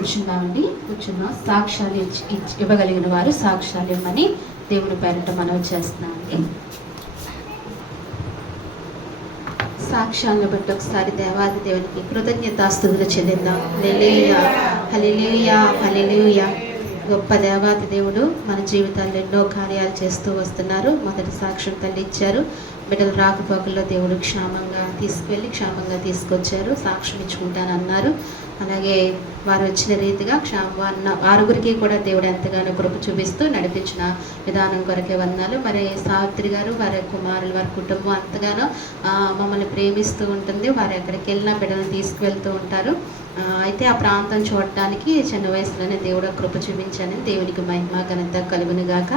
కూర్చున్నాం. సాక్ష్యాలు ఇవ్వగలిగిన వారు సాక్ష్యాలు ఇవ్వమని దేవుని పేరిట మనవి చేస్తున్నామండి. సాక్ష్యాలను బట్టి ఒకసారి దేవాది దేవునికి కృతజ్ఞతాస్తుతులు చెల్లిద్దాం. హల్లెలూయా, హల్లెలూయా, హల్లెలూయా. గొప్ప దేవాది దేవుడు మన జీవితాల్లో ఎన్నో కార్యాలు చేస్తూ వస్తున్నారు. మొదటి సాక్ష్యం తల్లి ఇచ్చారు. బిడ్డలు రాకపోకల్లో దేవుడు క్షేమంగా క్షేమంగా తీసుకొచ్చారు. సాక్ష్యం ఇచ్చుకుంటానన్నారు. అలాగే వారు వచ్చిన రీతిగా ఆరుగురికి కూడా దేవుడు ఎంతగానో కృప చూపిస్తూ నడిపించిన విధానం కొరకే వందనాలు. మరి సావిత్రి గారు, వారి కుమారులు, వారి కుటుంబం అంతగానో మమ్మల్ని ప్రేమిస్తూ ఉంటుంది. వారు ఎక్కడికి వెళ్ళినా బిడ్డలను తీసుకువెళ్తూ ఉంటారు. అయితే ఆ ప్రాంతం చూడటానికి చిన్న వయసులోనే దేవుడు కృప చూపించానని దేవునికి మహిమ ఘనత కలుగునుగాక.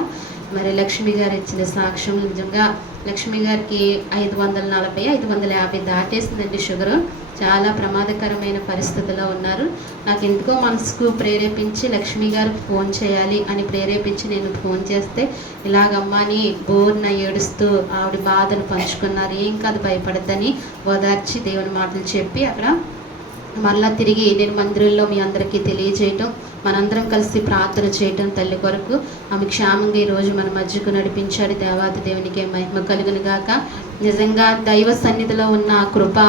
మరి లక్ష్మి గారు ఇచ్చిన సాక్ష్యం నిజంగా లక్ష్మి గారికి 540, 550 దాటేసిందండి షుగరు. చాలా ప్రమాదకరమైన పరిస్థితిలో ఉన్నారు. నాకు ఎందుకో మనసుకు ప్రేరేపించి లక్ష్మి గారికి ఫోన్ చేయాలి అని ప్రేరేపించి నేను ఫోన్ చేస్తే ఇలాగమ్మని బోర్న ఏడుస్తూ ఆవిడ బాధను పంచుకున్నారు. ఏం కాదు, భయపడద్దని ఓదార్చి దేవుని మాటలు చెప్పి అక్కడ మరలా తిరిగి నేను మందిరంలో మీ అందరికీ తెలియజేయటం, మనందరం కలిసి ప్రార్థన చేయటం తల్లి కొరకు. ఆమె క్షేమంగా ఈరోజు మన మధ్యకు నడిపించాడు. దేవాది దేవునికి మహిమ కలుగును గాక. నిజంగా దైవ సన్నిధిలో ఉన్న కృప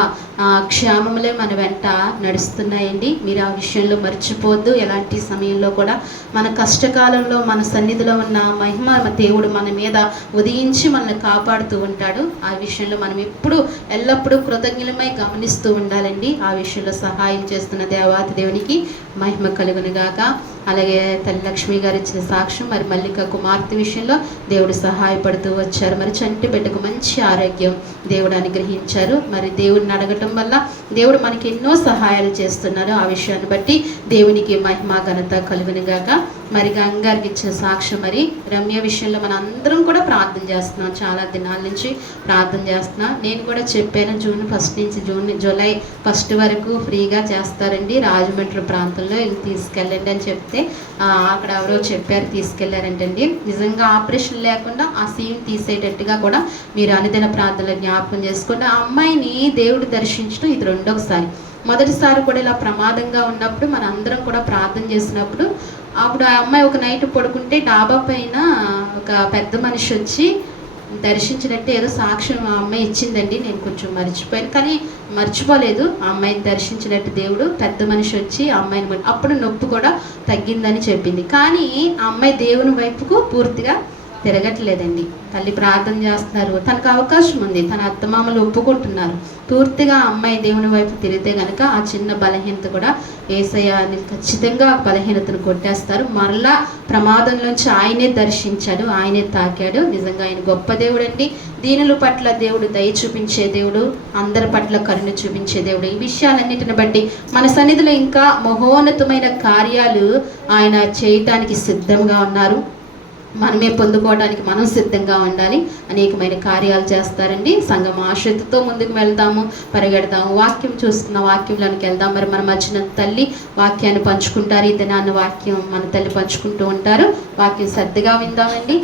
క్షేమములే మన వెంట నడుస్తున్నాయండి. మీరు ఆ విషయంలో మర్చిపోద్దు. ఎలాంటి సమయంలో కూడా మన కష్టకాలంలో మన సన్నిధిలో ఉన్న మహిమ దేవుడు మన మీద ఉదయించి మనల్ని కాపాడుతూ ఉంటాడు. ఆ విషయంలో మనం ఎల్లప్పుడూ కృతజ్ఞులమై గమనిస్తూ ఉండాలండి. ఆ విషయంలో సహాయం చేస్తున్న దేవాది దేవునికి మహిమ కలుగును గాక. అలాగే తల్లి లక్ష్మి గారు ఇచ్చిన సాక్ష్యం, మరి మల్లిక కుమార్తె విషయంలో దేవుడు సహాయపడుతూ వచ్చారు. మరి చంటి బిడ్డకు మంచి ఆరోగ్యం దేవుడు అనుగ్రహించారు. మరి దేవుడిని అడగటం వల్ల దేవుడు మనకి ఎన్నో సహాయాలు చేస్తున్నారు. ఆ విషయాన్ని బట్టి దేవునికి మహిమ ఘనత కలుగునుగాక. మరి గంగారికి ఇచ్చిన సాక్ష్యం, మరి రమ్య విషయంలో మన అందరం కూడా ప్రార్థన చేస్తున్నాం. చాలా దినాల నుంచి ప్రార్థన చేస్తున్నాం. నేను కూడా చెప్పాను, జూన్ 1 నుంచి జూలై 1 వరకు ఫ్రీగా చేస్తారండి రాజమండ్రి ప్రాంతంలో, తీసుకెళ్ళండి అని చెప్తే అక్కడ ఎవరో చెప్పారు, తీసుకెళ్లారంటండి. నిజంగా ఆపరేషన్ లేకుండా ఆ సీన్ తీసేటట్టుగా కూడా మీరు అనుదిన ప్రార్థనలు జ్ఞాపకం చేసుకోండి. ఆ అమ్మాయిని దేవుడు దర్శించడం ఇది రెండోసారి. మొదటిసారి కూడా ఇలా ప్రమాదంగా ఉన్నప్పుడు మన అందరం కూడా ప్రార్థన చేసినప్పుడు అప్పుడు ఆ అమ్మాయి ఒక నైట్ పడుకుంటే డాబా పైన ఒక పెద్ద మనిషి వచ్చి దర్శించినట్టు ఏదో సాక్ష్యం ఆ అమ్మాయి ఇచ్చిందండి. నేను కొంచెం మర్చిపోయాను, కానీ మర్చిపోలేదు. ఆ అమ్మాయిని దర్శించినట్టు దేవుడు పెద్ద మనిషి వచ్చి ఆ అమ్మాయిని అప్పుడు నొప్పి కూడా తగ్గిందని చెప్పింది. కానీ ఆ అమ్మాయి దేవుని వైపుకు పూర్తిగా తిరగట్లేదండి. తల్లి ప్రార్థన చేస్తున్నారు, తనకు అవకాశం ఉంది, తన అత్తమామలు ఒప్పుకుంటున్నారు. పూర్తిగా అమ్మాయి దేవుని వైపు తిరిగితే కనుక ఆ చిన్న బలహీనత కూడా యేసయ్య ఖచ్చితంగా బలహీనతను కొట్టేస్తారు. మరలా ప్రమాదంలోంచి ఆయనే దర్శించాడు, ఆయనే తాకాడు. నిజంగా ఆయన గొప్ప దేవుడు అండి. దీనుల పట్ల దేవుడు దయ చూపించే దేవుడు, అందరి పట్ల కరుణ చూపించే దేవుడు. ఈ విషయాలన్నిటిని బట్టి మన సన్నిధిలో ఇంకా మహోన్నతమైన కార్యాలు ఆయన చేయటానికి సిద్ధంగా ఉన్నారు. మనమే పొందుకోవడానికి మనం సిద్ధంగా ఉండాలి. అనేకమైన కార్యాలు చేస్తారండి. సంఘం ఆశ్రతతో ముందుకు వెళ్దాము, పరిగెడతాము. వాక్యం చూస్తున్న వాక్యంలోనికి వెళ్దాం. మరి మన మధ్యన తల్లి వాక్యాన్ని పంచుకుంటారు. ఈ దినాన్న వాక్యం మన తల్లి పంచుకుంటూ ఉంటారు. వాక్యం శ్రద్ధగా విందామండి.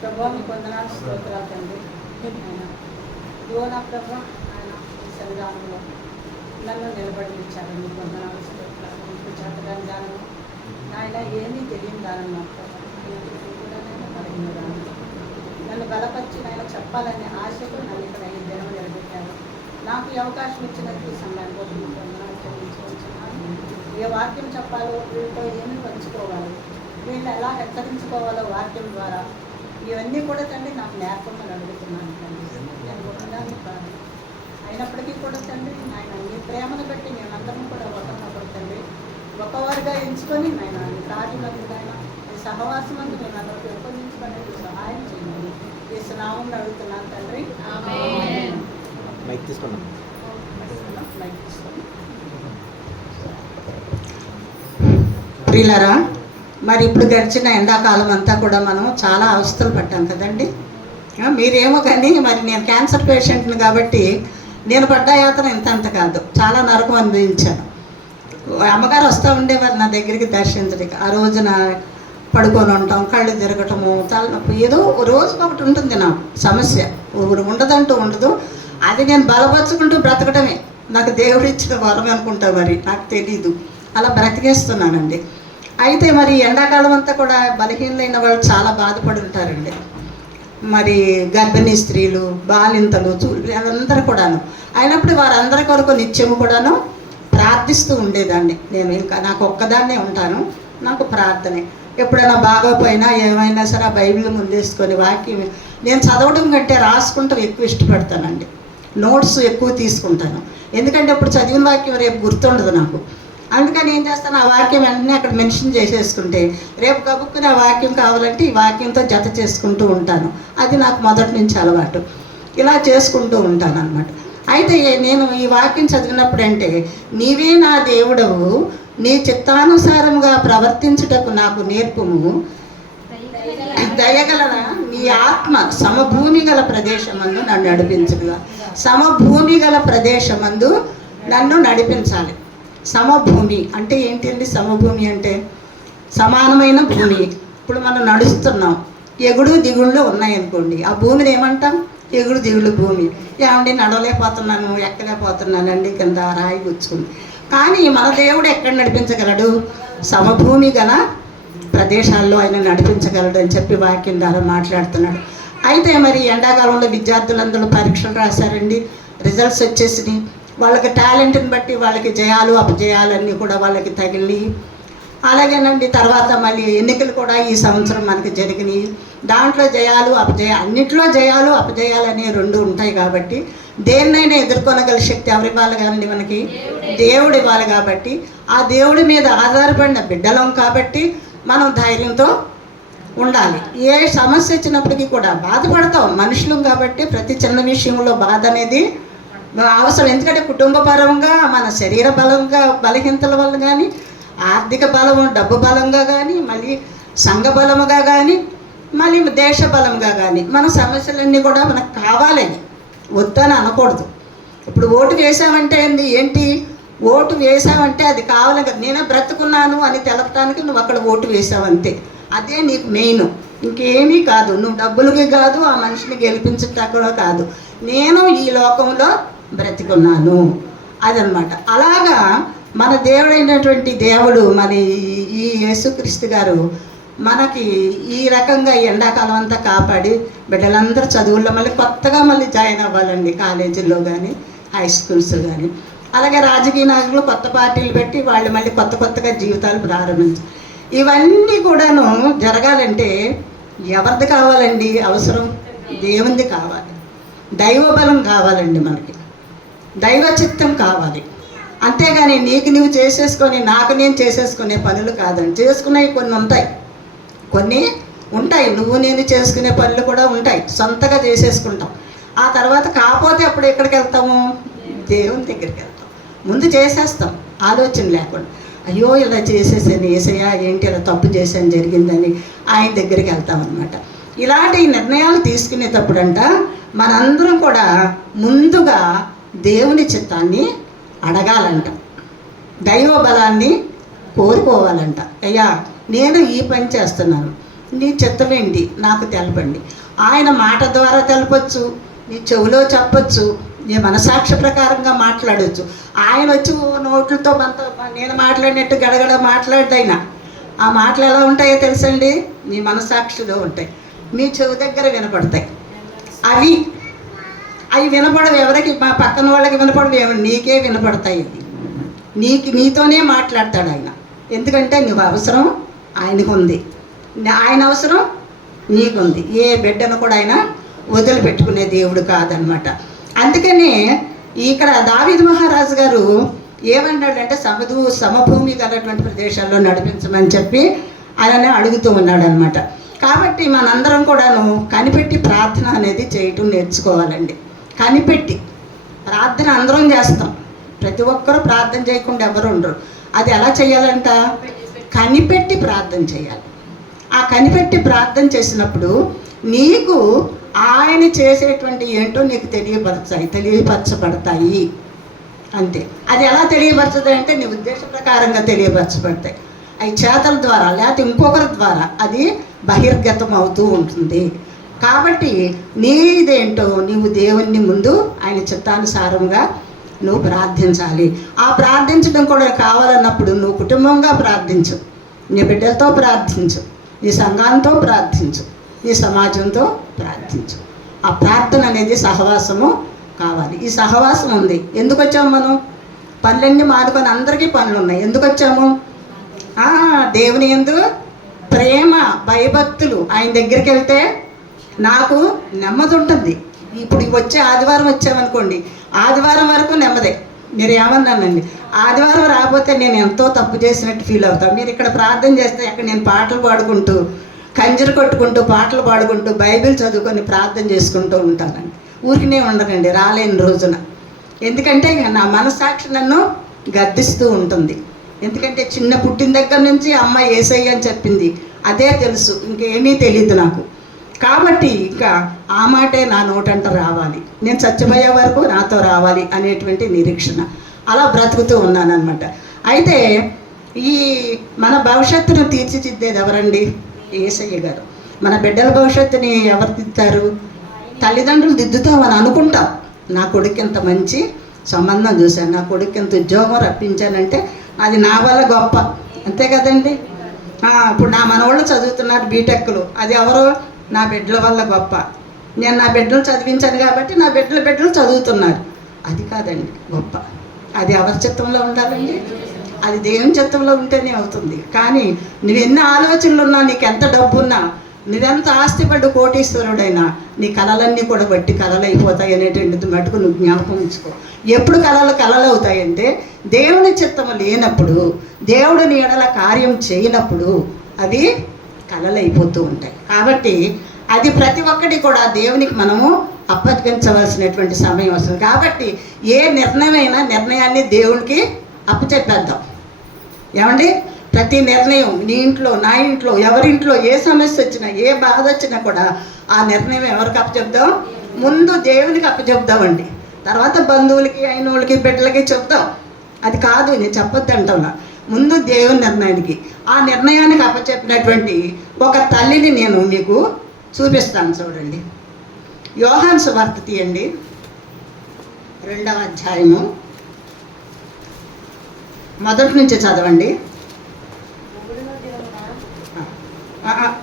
ప్రభా మీకు వందనాలు, స్తోత్రాలు తండ్రి. ఇదిగో నా ప్రభా, ఆయన సన్నిధానంలో నన్ను నిలబడిచ్చారు. మీకు వందనాలు, స్తోత్రాలు. మీకు చేతగాని దానం ఆయన ఏమీ తెలియని దానం నా ప్రభా, కూడా నేను కలిగిన దానం నన్ను బలపరిచి ఆయన చెప్పాలనే ఆశతో నన్ను ఇక్కడ ఈ దినం నిలబెట్టారు. నాకు ఈ అవకాశం ఇచ్చినట్టు ఈ సమయాన్ని కూడా మీకు వందనాలు చెల్లించుకుంటున్నాను. ఏ వాక్యం చెప్పాలో, వీళ్ళతో ఏమి పంచుకోవాలి, వీళ్ళు ఎలా హెచ్చరించుకోవాలో వాక్యం ద్వారా ఇవన్నీ కూడా తండ్రి నాకు నేర్పమని అడుగుతున్నాను తండ్రి. నేను ఒకదాన్ని కాదు, అయినప్పటికీ కూడా తండ్రి ఆయన మీ ప్రేమను బట్టి మేమందరం కూడా ఒకరినొకరు తండ్రి గొప్పవారిగా ఎంచుకొని ఆయన కార్యమందు ఆయన ఈ సహవాసమందు మేము అందరూ పెంపొందించుకునేది సహాయం చేయండి. ఈ నామంలో అడుగుతున్నాను తండ్రి. ప్రియులారా, మరి ఇప్పుడు గడిచిన ఎండాకాలం అంతా కూడా మనం చాలా అవస్థలు పడ్డాం కదండి. మీరేమో కానీ మరి నేను క్యాన్సర్ పేషెంట్ని కాబట్టి నేను పడ్డ యాత్ర ఇంతంత కాదు, చాలా నరకం అనుభవించాను. అమ్మగారు వస్తూ ఉండేవారు నా దగ్గరికి దర్శించడానికి. ఆ రోజున పడుకొని ఉంటాం, కళ్ళు తిరగటము, తలనొప్పి, ఏదో రోజుకి ఒకటి ఉంటుంది నాకు సమస్య, ఉండదంటూ ఉండదు. అది నేను బలపరుచుకుంటూ బ్రతకడమే నాకు దేవుడు ఇచ్చిన వరం అనుకుంటా, మరి నాకు తెలీదు, అలా బ్రతికేస్తున్నానండి. అయితే మరి ఎండాకాలం అంతా కూడా బలహీనలైన వాళ్ళు చాలా బాధపడి ఉంటారండి. మరి గర్భిణీ స్త్రీలు, బాలింతలు, అందరూ కూడాను. అయినప్పుడు వారందరి కొరకు నిత్యము కూడాను ప్రార్థిస్తూ ఉండేదాన్ని నేను. ఇంకా నాకు ఒక్కదాన్నే ఉంటాను, నాకు ప్రార్థనే. ఎప్పుడైనా బాగోపోయినా ఏమైనా సరే ఆ బైబిల్ ముందేసుకొని వాక్యం నేను చదవడం కంటే రాసుకుంటాం ఎక్కువ ఇష్టపడతానండి. నోట్స్ ఎక్కువ తీసుకుంటాను, ఎందుకంటే ఇప్పుడు చదివిన వాక్యం రేపు గుర్తుండదు నాకు. అందుకని ఏం చేస్తాను, ఆ వాక్యం వెంటనే అక్కడ మెన్షన్ చేసేసుకుంటే రేపు కబుక్కుని ఆ వాక్యం కావాలంటే ఈ వాక్యంతో జత చేసుకుంటూ ఉంటాను. అది నాకు మొదటి నుంచి అలవాటు, ఇలా చేసుకుంటూ ఉంటాను అన్నమాట. అయితే నేను ఈ వాక్యం చదివినప్పుడు అంటే, నీవే నా దేవుడవు, నీ చిత్తానుసారముగా ప్రవర్తించుటకు నాకు నేర్పుము, దయగలన నీ ఆత్మ సమభూమి గల ప్రదేశమందు నన్ను నడిపించుగా. సమభూమి గల ప్రదేశమందు నన్ను నడిపించాలి. సమభూమి అంటే ఏంటి అండి? సమభూమి అంటే సమానమైన భూమి. ఇప్పుడు మనం నడుస్తున్నాం, ఎగుడు దిగుళ్ళు ఉన్నాయనుకోండి, ఆ భూమిని ఏమంటాం? ఎగుడు దిగుళ్ళు భూమి. ఏమండి నడవలేకపోతున్నాను, ఎక్కలేకపోతున్నానండి, కింద రాయి కూర్చుంది. కానీ మన దేవుడు ఎక్కడ నడిపించగలడు? సమభూమి గల ప్రదేశాల్లో ఆయన నడిపించగలడు అని చెప్పి వాక్యం ద్వారా మాట్లాడుతున్నాడు. అయితే మరి ఎండాకాలంలో విద్యార్థులందరూ పరీక్షలు రాశారండి, రిజల్ట్స్ వచ్చేసినాయి. వాళ్ళకి టాలెంట్ని బట్టి వాళ్ళకి జయాలు అపజయాలన్నీ కూడా వాళ్ళకి తగిలి. అలాగేనండి తర్వాత మళ్ళీ ఎన్నికలు కూడా ఈ సంవత్సరం మనకి జరిగినాయి. దాంట్లో జయాలు అపజయాలు, అన్నింటిలో జయాలు అపజయాలు అనే రెండు ఉంటాయి. కాబట్టి దేన్నైనా ఎదుర్కొనగల శక్తి ఎవరి ఇవ్వాలి కానండి? మనకి దేవుడు ఇవ్వాలి. కాబట్టి ఆ దేవుడి మీద ఆధారపడిన బిడ్డలం కాబట్టి మనం ధైర్యంతో ఉండాలి. ఏ సమస్య వచ్చినప్పటికీ కూడా బాధపడతాం, మనుషులం కాబట్టి ప్రతి చిన్న విషయంలో బాధ అనేది అవసరం. ఎందుకంటే కుటుంబ పరంగా, మన శరీర బలంగా బలహీనతల వల్ల కానీ, ఆర్థిక బలం డబ్బు బలంగా కానీ, మళ్ళీ సంఘ బలముగా కానీ, మళ్ళీ దేశ బలంగా కానీ మన సమస్యలన్నీ కూడా మనకు కావాలని వద్దని అనకూడదు. ఇప్పుడు ఓటు వేసామంటే ఏంటి? ఓటు వేసామంటే అది కావాలని, నేనే బ్రతుకున్నాను అని తెలపడానికి నువ్వు అక్కడ ఓటు వేసావంతే. అదే నీకు మెయిన్, ఇంకేమీ కాదు. నువ్వు డబ్బులకి కాదు, ఆ మనిషిని గెలిపించటం కాదు, నేను ఈ లోకంలో బ్రతికున్నాను, అదనమాట. అలాగా మన దేవుడైనటువంటి దేవుడు, మన ఈ యేసుక్రీస్తు గారు మనకి ఈ రకంగా ఎండాకాలం అంతా కాపాడి బిడ్డలందరూ చదువుల్లో మళ్ళీ కొత్తగా మళ్ళీ జాయిన్ అవ్వాలండి, కాలేజీల్లో కానీ హై స్కూల్స్ కానీ. అలాగే రాజకీయ నాయకులు కొత్త పార్టీలు పెట్టి వాళ్ళు మళ్ళీ కొత్తగా జీవితాలు ప్రారంభించారు. ఇవన్నీ కూడాను జరగాలంటే ఎవరిది కావాలండి? అవసరం దేవునిది కావాలి, దైవ బలం కావాలండి, మనకి దైవ చిత్తం కావాలి. అంతేగాని నీకు నువ్వు చేసేసుకొని నాకు నేను చేసేసుకునే పనులు కాదండి. చేసుకునేవి కొన్ని ఉంటాయి, నువ్వు నేను చేసుకునే పనులు కూడా ఉంటాయి, సొంతగా చేసేసుకుంటాం. ఆ తర్వాత కాకపోతే అప్పుడు ఎక్కడికి వెళ్తాము? దేవుని దగ్గరికి వెళ్తాం. ముందు చేసేస్తాం ఆలోచన లేకుండా, అయ్యో ఇలా చేసేసాను ఏసయ్యా, ఏంటి ఇలా తప్పు చేశాను జరిగిందని ఆయన దగ్గరికి వెళ్తాం అనమాట. ఇలాంటి నిర్ణయాలు తీసుకునేటప్పుడంట మనందరం కూడా ముందుగా దేవుని చిత్తాన్ని అడగాలంట, దైవ బలాన్ని కోరుకోవాలంట. అయ్యా నేను ఈ పని చేస్తున్నాను, నీ చిత్తమేంటి నాకు తెలపండి. ఆయన మాట ద్వారా తెలపచ్చు, నీ చెవిలో చెప్పచ్చు, నీ మనసాక్షి ప్రకారంగా మాట్లాడవచ్చు. ఆయన వచ్చి నోట్లతో నేను మాట్లాడినట్టు గడగడ మాట్లాడదైనా ఆ మాటలు ఎలా ఉంటాయో తెలుసండి? మీ మనసాక్షిలో ఉంటాయి, మీ చెవి దగ్గర వినపడతాయి. అవి వినపడవు ఎవరికి? మా పక్కన వాళ్ళకి వినపడవు, నీకే వినపడతాయి. నీతోనే మాట్లాడతాడు ఆయన. ఎందుకంటే నువ్వు అవసరం ఆయనకు ఉంది, ఆయన అవసరం నీకుంది. ఏ బిడ్డను కూడా ఆయన వదిలిపెట్టుకునే దేవుడు కాదనమాట. అందుకనే ఇక్కడ దావీదు మహారాజు గారు ఏమన్నాడంటే సమభూమి గలటువంటి ప్రదేశాల్లో నడిపించమని చెప్పి ఆయన అడుగుతూ ఉన్నాడు అనమాట. కాబట్టి మనందరం కూడాను కనిపెట్టి ప్రార్థన అనేది చేయటం నేర్చుకోవాలండి. కనిపెట్టి ప్రార్థన అందరం చేస్తాం, ప్రతి ఒక్కరూ ప్రార్థన చేయకుండా ఎవరు ఉండరు. అది ఎలా చేయాలంట? కనిపెట్టి ప్రార్థన చేయాలి. ఆ కనిపెట్టి ప్రార్థన చేసినప్పుడు నీకు ఆయన చేసేటువంటి ఏంటో నీకు తెలియపరచబడతాయి. అంతే. అది ఎలా తెలియపరచుతాయి అంటే నీ ఉద్దేశ ప్రకారంగా తెలియపరచబడతాయి. అవి చేతల ద్వారా లేకపోతే ఇంకొకరి ద్వారా అది బహిర్గతం అవుతూ ఉంటుంది. కాబట్టి నీదేంటో నీవు దేవుని ముందు ఆయన చిత్తానుసారంగా నువ్వు ప్రార్థించాలి. ఆ ప్రార్థించడం కూడా కావాలన్నప్పుడు నువ్వు కుటుంబంగా ప్రార్థించు, నీ బిడ్డలతో ప్రార్థించు, నీ సంఘంతో ప్రార్థించు, నీ సమాజంతో ప్రార్థించు. ఆ ప్రార్థన అనేది సహవాసము కావాలి. ఈ సహవాసం ఉంది. ఎందుకు వచ్చాము మనం? పనులన్నీ మానుకొని అందరికీ పనులు ఉన్నాయి. ఎందుకు వచ్చాము? దేవుని యందు ప్రేమ భయభక్తులు. ఆయన దగ్గరికి వెళ్తే నాకు నెమ్మది ఉంటుంది. ఇప్పుడు వచ్చే ఆదివారం వచ్చామనుకోండి, ఆదివారం వరకు నెమ్మదే. మీరు ఏమన్నానండి, ఆదివారం రాకపోతే నేను ఎంతో తప్పు చేసినట్టు ఫీల్ అవుతాను. మీరు ఇక్కడ ప్రార్థన చేస్తే అక్కడ నేను పాటలు పాడుకుంటూ కంజరు కొట్టుకుంటూ పాటలు పాడుకుంటూ బైబిల్ చదువుకొని ప్రార్థన చేసుకుంటూ ఉంటానండి. ఊరికినే ఉండనండి రాలేని రోజున. ఎందుకంటే నా మనస్సాక్షి నన్ను గద్దిస్తూ ఉంటుంది. ఎందుకంటే చిన్న పుట్టిన దగ్గర నుంచి అమ్మ యేసయ్య అని చెప్పింది, అదే తెలుసు, ఇంకేమీ తెలియదు నాకు. కాబట్టి ఇంకా ఆ మాటే నా నోటంట రావాలి, నేను చచ్చిపోయే వరకు నాతో రావాలి అనేటువంటి నిరీక్షణ. అలా బ్రతుకుతూ ఉన్నానన్నమాట. అయితే ఈ మన భవిష్యత్తును తీర్చిదిద్దేది ఎవరండి? యేసయ్య గారు. మన బిడ్డల భవిష్యత్తుని ఎవరు దిద్దుతారు? తల్లిదండ్రులు దిద్దుతామని అనుకుంటాం. నా కొడుకు ఎంత మంచి సంబంధం చూశాను, నా కొడుకు ఎంత ఉద్యోగం రప్పించానంటే అది నా వల్ల గొప్ప, అంతే కదండి. ఇప్పుడు నా మనవాళ్ళు చదువుతున్నారు బీటెక్లు, అది ఎవరు? నా బిడ్డల వల్ల గొప్ప. నేను నా బిడ్డలు చదివించాను కాబట్టి నా బిడ్డలు చదువుతున్నారు, అది కాదండి గొప్ప. అది ఎవరి చిత్తంలో ఉండాలండి? అది దేవుని చిత్తంలో ఉంటేనే అవుతుంది. కానీ నువ్వెన్ని ఆలోచనలు ఉన్నా, నీకు ఎంత డబ్బు ఉన్నా, నువ్వెంత ఆస్తిపడ్డ కోటీశ్వరుడైనా నీ కళలన్నీ కూడా బట్టి కళలు అయిపోతాయి అనేటువంటిది మటుకు నువ్వు జ్ఞాపకం ఉంచుకో. ఎప్పుడు కళలు అవుతాయంటే దేవుని చిత్తము లేనప్పుడు, దేవుడి నీడల కార్యం చేయనప్పుడు అవి కళలు అయిపోతూ ఉంటాయి. కాబట్టి అది ప్రతి ఒక్కటి కూడా దేవునికి మనము అప్పగించవలసినటువంటి సమయం వస్తుంది. కాబట్టి ఏ నిర్ణయమైనా నిర్ణయాన్ని దేవునికి అప్పచెప్పేద్దాం. ఏమండి? ప్రతి నిర్ణయం నీ ఇంట్లో, నా ఇంట్లో, ఎవరింట్లో ఏ సమస్య వచ్చినా, ఏ బాధ వచ్చినా కూడా ఆ నిర్ణయం ఎవరికి అప్పచెప్దాం? ముందు దేవునికి అప్పచెప్దామండి. తర్వాత బంధువులకి, అయిన వాళ్ళకి, బిడ్డలకి చెప్తాం. అది కాదు, నేను చెప్పొద్దు అంటున్నా. ముందు దేవుని నిర్ణయానికి, ఆ నిర్ణయానికి అప్పచెప్పినటువంటి ఒక తల్లిని నేను మీకు చూపిస్తాను. చూడండి, యోహాను సువార్త తీయండి, 2వ అధ్యాయము మొదటి నుంచి చదవండి.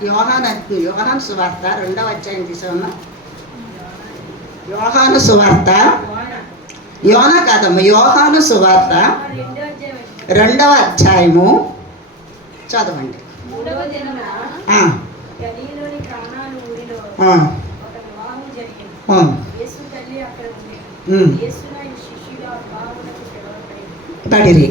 యోహాను సువార్త 2వ అధ్యాయం తీసామన్నా. యోహాను సువార్త, యోనా కాదమ్మా, యోహాను సువార్త 2వ అధ్యాయము చదవండి. పడిరి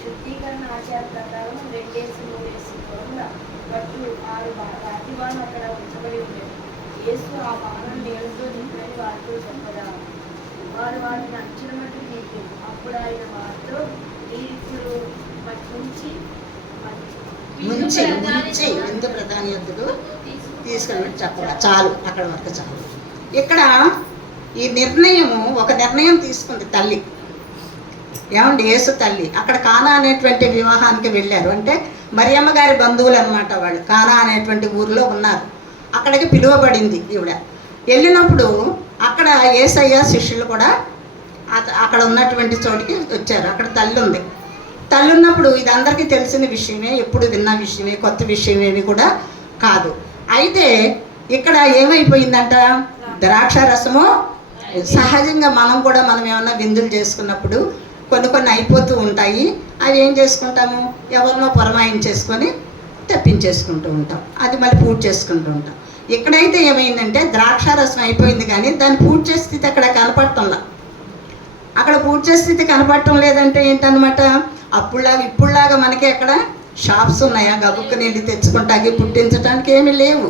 శుద్ధీకరణ ఆచార ప్రకారం 2-3 దూరంగా పట్టు 6 రాతివాను అక్కడ ఉంచబడి ఉండేది. యేసు ఆ బాణం నీళ్ళతో నింపని వారితో చెప్పగా వారు వాటిని అంచిన మట్టు తీర్చారు. అప్పుడు ఆయన వారితో ఇప్పుడు ముంచి ముందు ప్రధాని యొద్దకు తీసుకెళ్ళి చెప్పగా చాలు, అక్కడ వరకు చాలు. ఇక్కడ ఈ నిర్ణయము, ఒక నిర్ణయం తీసుకుంది తల్లి. ఏమండి? యేసు తల్లి అక్కడ కానా అనేటువంటి వివాహానికి వెళ్ళారు. అంటే మరియమ్మ గారి బంధువులు అనమాట వాళ్ళు. కానా అనేటువంటి ఊరిలో ఉన్నారు. అక్కడికి పిలువబడింది ఈవిడ. వెళ్ళినప్పుడు అక్కడ యేసయ్య శిష్యులు కూడా అక్కడ ఉన్నటువంటి చోటికి వచ్చారు. అక్కడ తల్లి ఉంది. తల్లి ఉన్నప్పుడు ఇది అందరికీ తెలిసిన విషయమే, ఎప్పుడు విన్న విషయమే, కొత్త విషయం ఏమి కూడా కాదు. అయితే ఇక్కడ ఏమైపోయిందంట, ద్రాక్ష రసము సహజంగా మనం ఏమన్నా విందులు చేసుకున్నప్పుడు కొన్ని అయిపోతూ ఉంటాయి. అవి ఏం చేసుకుంటాము, ఎవరినో పురమాయించేసుకొని తెప్పించేసుకుంటూ ఉంటాం. అది మళ్ళీ పూజ చేసుకుంటూ ఉంటాం. ఎక్కడైతే ఏమైందంటే ద్రాక్షారసం అయిపోయింది, కానీ దాని పూజ చేసే స్థితి అక్కడ కనపడటంలా. అక్కడ పూజ చేసే స్థితి కనపడటం లేదంటే ఏంటనమాట, ఇప్పుడులాగా మనకి అక్కడ షాప్స్ ఉన్నాయా, గబుక్కుని వెళ్ళి తెచ్చుకుంటాకి పుట్టించడానికి ఏమీ లేవు.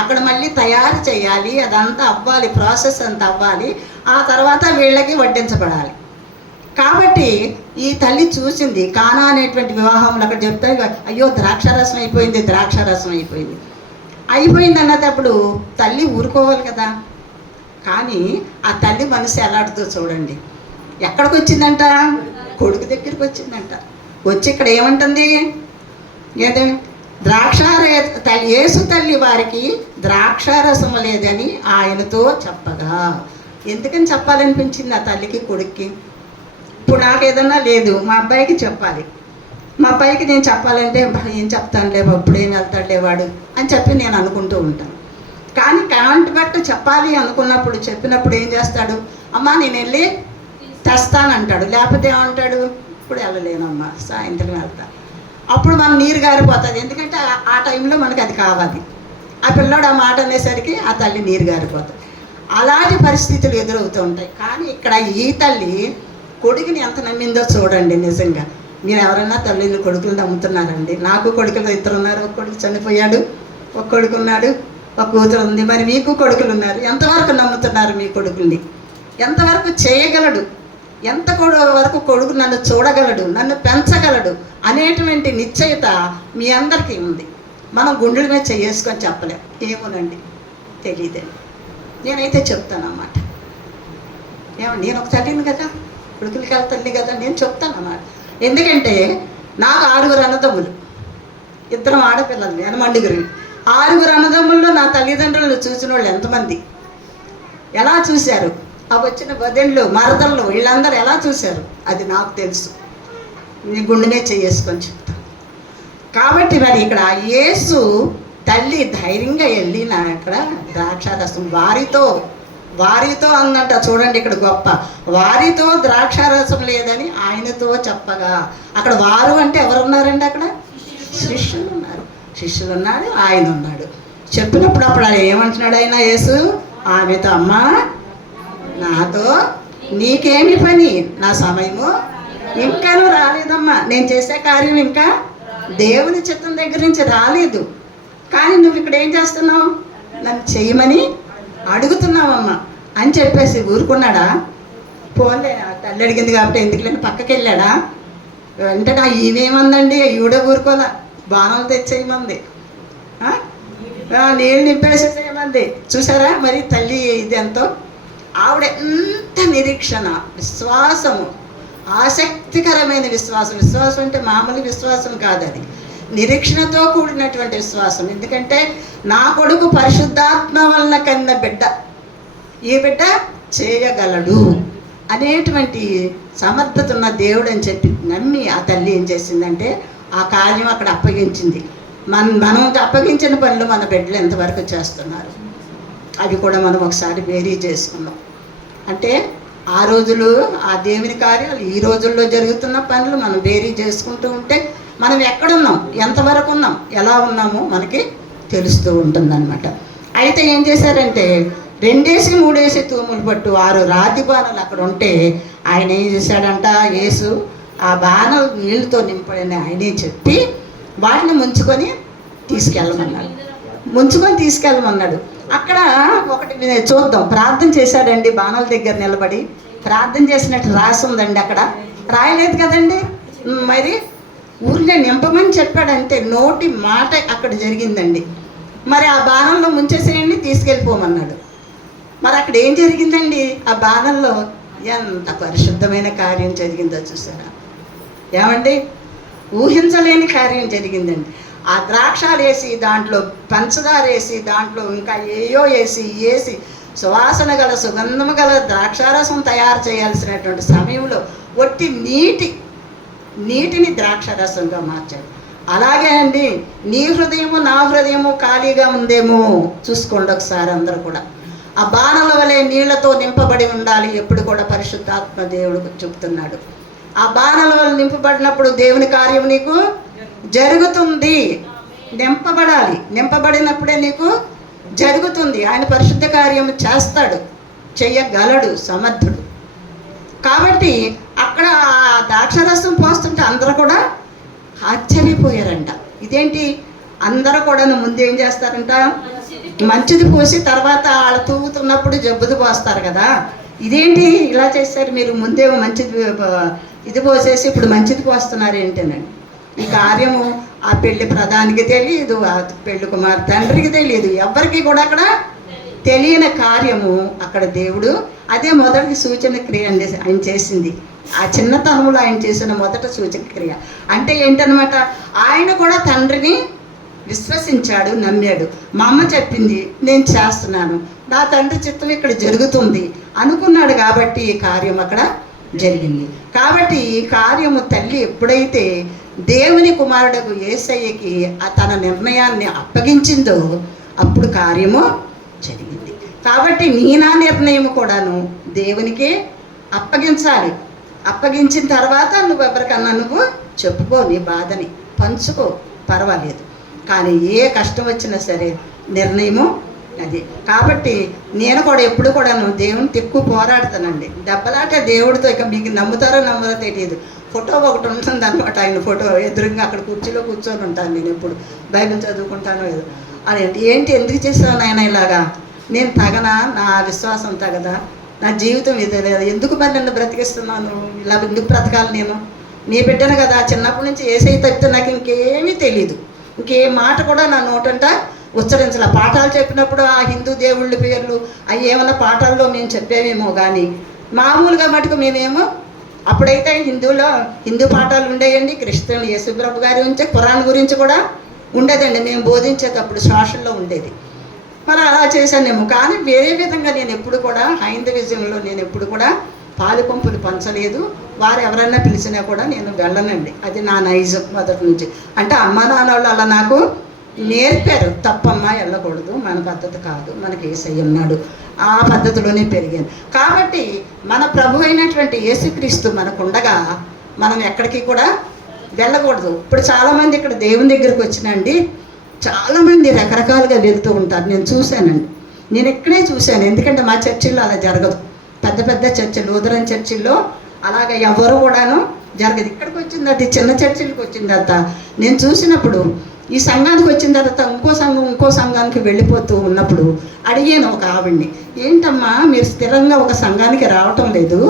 అక్కడ మళ్ళీ తయారు చేయాలి, అదంతా అవ్వాలి, ప్రాసెస్ అంతా అవ్వాలి. ఆ తర్వాత వీళ్ళకి వడ్డించబడాలి. కాబట్టి ఈ తల్లి చూసింది కానా అనేటువంటి వివాహంలో. అక్కడ చెప్తే అయ్యో ద్రాక్షారసం అయిపోయింది, ద్రాక్షారసం అయిపోయింది. అయిపోయింది అన్నప్పుడు తల్లి ఊరుకోవాలి కదా. కానీ ఆ తల్లి మనసు ఎలాడుతో చూడండి. ఎక్కడికి వచ్చిందంట? కొడుకు దగ్గరికి వచ్చిందంట. వచ్చి ఇక్కడ ఏమంటుంది? ఏదే యేసు తల్లి వారికి ద్రాక్షారసం లేదని ఆయనతో చెప్పగా. ఎందుకని చెప్పాలనిపించింది ఆ తల్లికి కొడుక్కి? ఇప్పుడు నాకు ఏదన్నా లేదు, మా అబ్బాయికి చెప్పాలి. మా అబ్బాయికి నేను చెప్పాలంటే ఏం చెప్తానులే, అప్పుడేం వెళ్తాడులే వాడు అని చెప్పి నేను అనుకుంటూ ఉంటాను. కానీ కాంటి బట్టి చెప్పాలి అనుకున్నప్పుడు, చెప్పినప్పుడు ఏం చేస్తాడు? అమ్మా నేను వెళ్ళి తెస్తానంటాడు. లేకపోతే ఏమంటాడు? ఇప్పుడు వెళ్ళలేనమ్మా, సాయంత్రం వెళ్తా. అప్పుడు మనం నీరు గారిపోతుంది. ఎందుకంటే ఆ టైంలో మనకు అది కావాలి. ఆ పిల్లోడు ఆ మాట అనేసరికి ఆ తల్లి నీరు గారిపోతుంది. అలాంటి పరిస్థితులు ఎదురవుతూ ఉంటాయి. కానీ ఇక్కడ ఈ తల్లి కొడుకుని ఎంత నమ్మిందో చూడండి. నిజంగా మీరు ఎవరైనా తల్లిని కొడుకులు నమ్ముతున్నారండి? నాకు కొడుకులు 2 ఉన్నారు. ఒక కొడుకు చనిపోయాడు, ఒక కొడుకు ఉన్నాడు, ఒక కూతురు ఉంది. మరి మీకు కొడుకులు ఉన్నారు. ఎంతవరకు నమ్ముతున్నారు మీ కొడుకుల్ని? ఎంతవరకు చేయగలడు? ఎంత వరకు కొడుకు నన్ను చూడగలడు, నన్ను పెంచగలడు అనేటువంటి నిశ్చయత మీ అందరికీ ఉంది. మనం గుండెల మీద చేసుకొని చెప్పలేం. ఏమోనండి, తెలియదండి. నేనైతే చెప్తానన్నమాట. నేను ఒక తల్లిని కదా, కొడుకులకి తల్లి కదా, నేను చెప్తానన్నమాట. ఎందుకంటే నాకు 6 అన్నదమ్ములు, 2 ఆడపిల్లలు, ఎనమండుగురు. 6 అన్నదమ్ముల్లో నా తల్లిదండ్రులను చూసిన వాళ్ళు ఎంతమంది, ఎలా చూశారు? ఆ వచ్చిన వదళ్ళు, మరదళ్ళు, వీళ్ళందరూ ఎలా చూశారు? అది నాకు తెలుసు. నీ గుండెనే చేసుకొని చెప్తాను. కాబట్టి మరి ఇక్కడ యేసు తల్లి ధైర్యంగా వెళ్ళిన అక్కడ ద్రాక్షారసం వారితో అన్నట్ట. చూడండి ఇక్కడ గొప్ప, వారితో ద్రాక్షారసం లేదని ఆయనతో చెప్పగా. అక్కడ వారు అంటే ఎవరున్నారండి? అక్కడ శిష్యులు ఉన్నారు. శిష్యులు ఉన్నాడు, ఆయన ఉన్నాడు. చెప్పినప్పుడు అప్పుడు ఆయన ఏమంటున్నాడు? ఆయన యేసు ఆమెతో, అమ్మా నాతో నీకేమి పని? నా సమయము ఇంకాను రాలేదమ్మా. నేను చేసే కార్యం ఇంకా దేవుని చిత్తం దగ్గర నుంచి రాలేదు. కానీ నువ్వు ఇక్కడ ఏం చేస్తున్నావు? నన్ను చేయమని అడుగుతున్నావమ్మా అని చెప్పేసి ఊరుకున్నాడా? పోలే, తల్లి అడిగింది కాబట్టి ఎందుకులేని పక్కకి వెళ్ళాడా? వెంటనే ఈమెమందండి, ఈవిడ ఊరుకోదా, బాణాలు తెచ్చేయమంది, నీళ్ళు నింపేసేసేయమంది. చూసారా మరి తల్లి ఇది ఎంతో? ఆవిడ ఎంత నిరీక్షణ, విశ్వాసము, ఆసక్తికరమైన విశ్వాసం. విశ్వాసం అంటే మామూలు విశ్వాసం కాదు, అది నిరీక్షణతో కూడినటువంటి విశ్వాసం. ఎందుకంటే నా కొడుకు పరిశుద్ధాత్మ వలన కన్న బిడ్డ, ఈ బిడ్డ చేయగలడు అనేటువంటి సమర్థత ఉన్న దేవుడు అని చెప్పి నమ్మి ఆ తల్లి ఏం చేసిందంటే ఆ కార్యం అక్కడ అప్పగించింది. మనం అప్పగించిన పనులు మన బిడ్డలు ఎంతవరకు చేస్తున్నారు అవి కూడా మనం ఒకసారి వేరీ చేసుకున్నాం. అంటే ఆ రోజులు ఆ దేవుని కార్యాలు, ఈ రోజుల్లో జరుగుతున్న పనులు మనం వేరీ చేసుకుంటూ ఉంటే మనం ఎక్కడున్నాం, ఎంతవరకు ఉన్నాం, ఎలా ఉన్నామో మనకి తెలుస్తూ ఉంటుందన్నమాట. అయితే ఏం చేశారంటే 2-3 తూములు పట్టు 6 రాతి బాణాలు అక్కడ ఉంటే ఆయన ఏం చేశాడంట? యేసు ఆ బాణాలు నీళ్ళతో నింపడని ఆయనే చెప్పి వాటిని ముంచుకొని తీసుకెళ్ళమన్నాడు. అక్కడ ఒకటి చూద్దాం. ప్రార్థన చేశాడండి, బాణాల దగ్గర నిలబడి ప్రార్థన చేసినట్టు రాసి ఉందండి. అక్కడ రాయలేదు కదండి. మరి ఊరినే నింపమని చెప్పాడంటే నోటి మాట అక్కడ జరిగిందండి. మరి ఆ బాణంలో ముంచేసేయండి, తీసుకెళ్ళిపోమన్నాడు. మరి అక్కడ ఏం జరిగిందండి? ఆ బాణంలో ఎంత పరిశుద్ధమైన కార్యం జరిగిందో చూసారా? ఏమండి, ఊహించలేని కార్యం జరిగిందండి. ఆ ద్రాక్షాలు వేసి, దాంట్లో పంచదార వేసి, దాంట్లో ఇంకా ఏయో వేసి సువాసన గల సుగంధము గల ద్రాక్షారసం తయారు చేయాల్సినటువంటి సమయంలో ఒట్టి నీటిని ద్రాక్షారసంగా మార్చాడు. అలాగే అండి, నీ హృదయము నా హృదయము ఖాళీగా ఉందేమో చూసుకోండి ఒకసారి అందరూ కూడా. ఆ బాణల వలె నీళ్లతో నింపబడి ఉండాలి ఎప్పుడు కూడా పరిశుద్ధాత్మ దేవుడు చెప్తున్నాడు. ఆ బాణల వల్ల నింపబడినప్పుడు దేవుని కార్యం నీకు జరుగుతుంది. నింపబడాలి, నింపబడినప్పుడే నీకు జరుగుతుంది. ఆయన పరిశుద్ధ కార్యం చేస్తాడు, చెయ్యగలడు, సమర్థుడు. కాబట్టి అక్కడ ద్రాక్షరసం పోస్తుంటే అందరూ కూడా ఆశ్చర్యపోయారంట. ఇదేంటి, అందరూ కూడా ముందు ఏం చేస్తారంట? మంచిది పోసి తర్వాత వాళ్ళు తూగుతున్నప్పుడు జబ్బుది పోస్తారు కదా. ఇదేంటి ఇలా చేశారు మీరు? ముందేమో మంచిది ఇది పోసేసి ఇప్పుడు మంచిది పోస్తున్నారు ఏంటేనండి. ఈ కార్యము ఆ పెళ్లి ప్రధానికి తెలియదు, ఆ పెళ్లి కుమార్ తండ్రికి తెలియదు, ఎవరికి కూడా అక్కడ తెలియని కార్యము అక్కడ దేవుడు అదే మొదటి సూచన క్రియ అండి ఆయన చేసింది. ఆ చిన్నతనంలో ఆయన చేసిన మొదటి సూచన క్రియ అంటే ఏంటనమాట, ఆయన కూడా తండ్రిని విశ్వసించాడు, నమ్మాడు. మా అమ్మ చెప్పింది నేను చేస్తున్నాను, నా తండ్రి చిత్తం ఇక్కడ జరుగుతుంది అనుకున్నాడు కాబట్టి ఈ కార్యం అక్కడ జరిగింది. కాబట్టి ఈ కార్యము తల్లి ఎప్పుడైతే దేవుని కుమారుడు యేసయ్యకి తన నిర్ణయాన్ని అప్పగించిందో అప్పుడు కార్యము జరిగింది. కాబట్టి నా నిర్ణయం కూడాను దేవునికి అప్పగించాలి. అప్పగించిన తర్వాత నువ్వు ఎవరికన్నా నువ్వు చెప్పుకో, నీ బాధని పంచుకో, పర్వాలేదు. కానీ ఏ కష్టం వచ్చినా సరే నిర్ణయము అది. కాబట్టి నేను కూడా ఎప్పుడు కూడాను దేవుని ఎక్కువ పోరాడుతానండి. దెబ్బలాట దేవుడితో. ఇక మీకు నమ్ముతారో నమ్మరో తెలియదు. ఫోటో ఒకటి ఉంటుంది అనమాట, ఆయన ఫోటో ఎదురుగా అక్కడ కుర్చీలో కూర్చొని ఉంటాను. నేను ఎప్పుడు బైబిల్ చదువుకుంటానో ఏదో అని. ఏంటి ఎందుకు చేస్తాను ఆయన ఇలాగా? నేను తగనా? నా విశ్వాసం తగదా? నా జీవితం ఇది లేదా? ఎందుకు మరి నన్ను బ్రతికిస్తున్నాను? ఇలా ఎందుకు బ్రతకాలి? నేను నీ బిడ్డను కదా, చిన్నప్పటి నుంచి ఏసై తప్పితే నాకు ఇంకేమీ తెలియదు. ఇంకే మాట కూడా నా నోటంట ఉచ్చరించాల. పాఠాలు చెప్పినప్పుడు ఆ హిందూ దేవుళ్ళ పేర్లు అవి ఏమన్నా పాఠాల్లో మేము చెప్పేమేమో కానీ మామూలుగా మటుకు మేమేమో అప్పుడైతే హిందూ పాఠాలు ఉండేయండి. క్రిస్టియన్ యేసుప్రభు గారి గురించి, ఖురాన్ గురించి కూడా ఉండేదండి. మేము బోధించేటప్పుడు సోషల్లో ఉండేది. మరి అలా చేశానేమో. కానీ వేరే విధంగా నేను ఎప్పుడు కూడా హైందవిజంలో నేను ఎప్పుడు కూడా పాలు పంపులు పంచలేదు. వారు ఎవరన్నా పిలిచినా కూడా నేను వెళ్ళనండి. అది నా నైజం మొదటి నుంచి. అంటే అమ్మ నాన్న వాళ్ళు అలా నాకు నేర్పారు. తప్పమ్మా వెళ్ళకూడదు, మన పద్ధతి కాదు, మనకి యేసయ్య ఉన్నాడు, ఆ పద్ధతిలోనే పెరిగాను. కాబట్టి మన ప్రభు అయినటువంటి యేసుక్రీస్తు మనకుండగా మనం ఎక్కడికి కూడా వెళ్ళకూడదు. ఇప్పుడు చాలామంది ఇక్కడ దేవుని దగ్గరికి వచ్చినండి, చాలామంది రకరకాలుగా వెళ్తూ ఉంటారు. నేను చూశానండి, నేను ఇక్కడే చూశాను. ఎందుకంటే మా చర్చిల్లో అలా జరగదు. పెద్ద పెద్ద చర్చిలు, లూథరన్ చర్చిల్లో అలాగ ఎవరు కూడాను జరగదు. ఇక్కడికి వచ్చింది అది చిన్న చర్చిలకు వచ్చిన తర్వాత నేను చూసినప్పుడు, ఈ సంఘానికి వచ్చిన తర్వాత ఇంకో సంఘానికి వెళ్ళిపోతూ ఉన్నప్పుడు అడిగాను ఒక ఆవిడ్ని, ఏంటమ్మా మీరు స్థిరంగా ఒక సంఘానికి రావటం లేదు,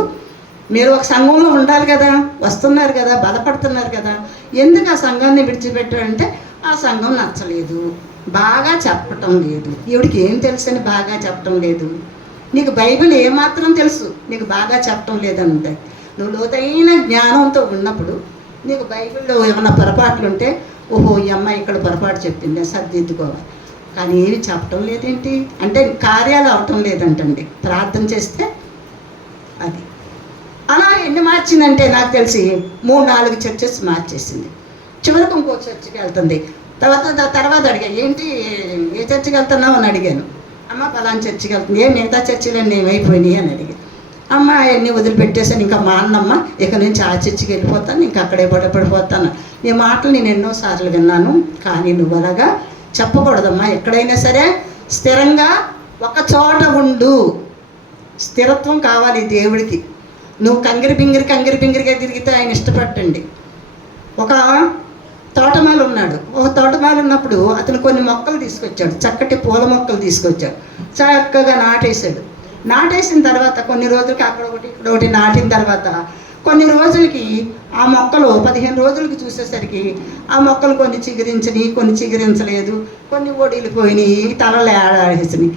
మీరు ఒక సంఘంలో ఉండాలి కదా, వస్తున్నారు కదా, బలపడుతున్నారు కదా, ఎందుకు ఆ సంఘాన్ని విడిచిపెట్టారంటే ఆ సంఘం నచ్చలేదు, బాగా చెప్పటం లేదు. ఈవిడికి ఏం తెలుసని బాగా చెప్పటం లేదు? నీకు బైబిల్ ఏమాత్రం తెలుసు, నీకు బాగా చెప్పటం లేదంటే నువ్వు లోతైన జ్ఞానంతో ఉన్నప్పుడు నీకు బైబిల్లో ఏమైనా పొరపాట్లు ఉంటే ఓహో ఈ అమ్మాయి ఇక్కడ పొరపాటు చెప్పింది సర్దిద్దుకోవాలి. కానీ ఏమి చెప్పటం లేదేంటి అంటే కార్యాలు అవటం లేదంటండి. ప్రార్థన చేస్తే అది అలా ఎన్ని మార్చిందంటే నాకు తెలిసి 3-4 చర్చెస్ మార్చేసింది. చివరికి ఇంకో చర్చికి వెళ్తుంది. తర్వాత అడిగా, ఏంటి ఏ చర్చికి వెళ్తున్నావు అని అడిగాను. అమ్మ పలానా చర్చికి వెళ్తుంది. మిగతా చర్చిలన్నీ ఏమైపోయినాయి అని అడిగాను. అమ్మ అవన్నీ వదిలిపెట్టేసాను, ఇంకా మా అన్నమ్మ ఇక నుంచి ఆ చర్చికి వెళ్ళిపోతాను, ఇంకా అక్కడే పడిపోతాను. నీ మాటలు నేను ఎన్నోసార్లు విన్నాను, కానీ నువ్వు అలాగా చెప్పకూడదమ్మా. ఎక్కడైనా సరే స్థిరంగా ఒక చోట ఉండు. స్థిరత్వం కావాలి దేవుడికి. నువ్వు కంగిరి పింగిరిగా తిరిగితే ఆయన ఇష్టపట్టండి. ఒక తోటమాలు ఉన్నాడు. ఒక తోటమాలు ఉన్నప్పుడు అతను కొన్ని మొక్కలు తీసుకొచ్చాడు, చక్కటి పూల మొక్కలు తీసుకొచ్చాడు. చక్కగా నాటేసిన తర్వాత కొన్ని రోజులకి అక్కడ ఒకటి ఇక్కడ ఒకటి నాటిన తర్వాత కొన్ని రోజులకి ఆ మొక్కలు 15 రోజులకి చూసేసరికి ఆ మొక్కలు కొన్ని చిగురించినాయి, కొన్ని చిగురించలేదు, కొన్ని ఓడిలిపోయినాయి, తలలు ఏడాడేసినాయి.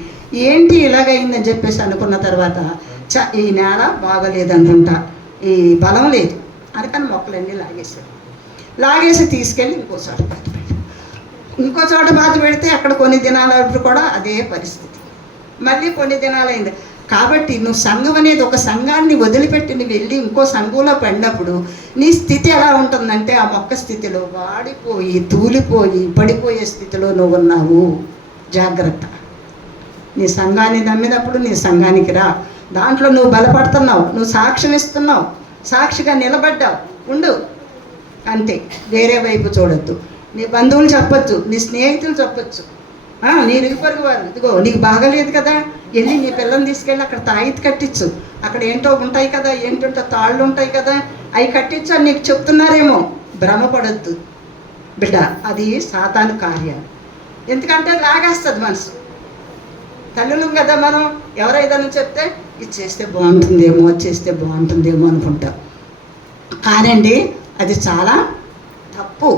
ఏంటి ఇలాగైందని చెప్పేసి అనుకున్న తర్వాత ఈ నేల బాగలేదనుకుంటా, ఈ బలం లేదు అందుకని మొక్కలన్నీ లాగేసి తీసుకెళ్ళి ఇంకో చోట బాధ పెడితే అక్కడ కొన్ని దినాలు కూడా అదే పరిస్థితి. మళ్ళీ కొన్ని దినాలైంది. కాబట్టి నువ్వు సంఘం అనేది ఒక సంఘాన్ని వదిలిపెట్టి నువ్వు వెళ్ళి ఇంకో సంఘంలో పడినప్పుడు నీ స్థితి ఎలా ఉంటుందంటే ఆ మొక్క స్థితిలో వాడిపోయి తూలిపోయి పడిపోయే స్థితిలో నువ్వు ఉన్నావు. జాగ్రత్త. నీ సంఘాన్ని నమ్మినప్పుడు నీ సంఘానికి రా, దాంట్లో నువ్వు బలపడుతున్నావు, నువ్వు సాక్ష్యం ఇస్తున్నావు, సాక్షిగా నిలబడ్డావు, ఉండు అంతే. వేరే వైపు చూడొద్దు. నీ బంధువులు చెప్పొచ్చు, నీ స్నేహితులు చెప్పొచ్చు, నీ ఇరుపరుగు వారు, ఇదిగో నీకు బాగలేదు కదా, వెళ్ళి నీ పిల్లల్ని తీసుకెళ్ళి అక్కడ తాయితీ కట్టించు, అక్కడ ఏంటో ఉంటాయి కదా, ఏంటంటో తాళ్ళు ఉంటాయి కదా, అవి కట్టించు అని నీకు చెప్తున్నారేమో. భ్రమపడద్దు బిడ్డ, అది సాతాను కార్యాలు. ఎందుకంటే లాగేస్తుంది మనసు. తల్లులం కదా మనం. ఎవరైనా చెప్తే ఇది చేస్తే బాగుంటుందేమో, అది చేస్తే బాగుంటుందేమో అనుకుంటాం. కానండి అది చాలా తప్పు.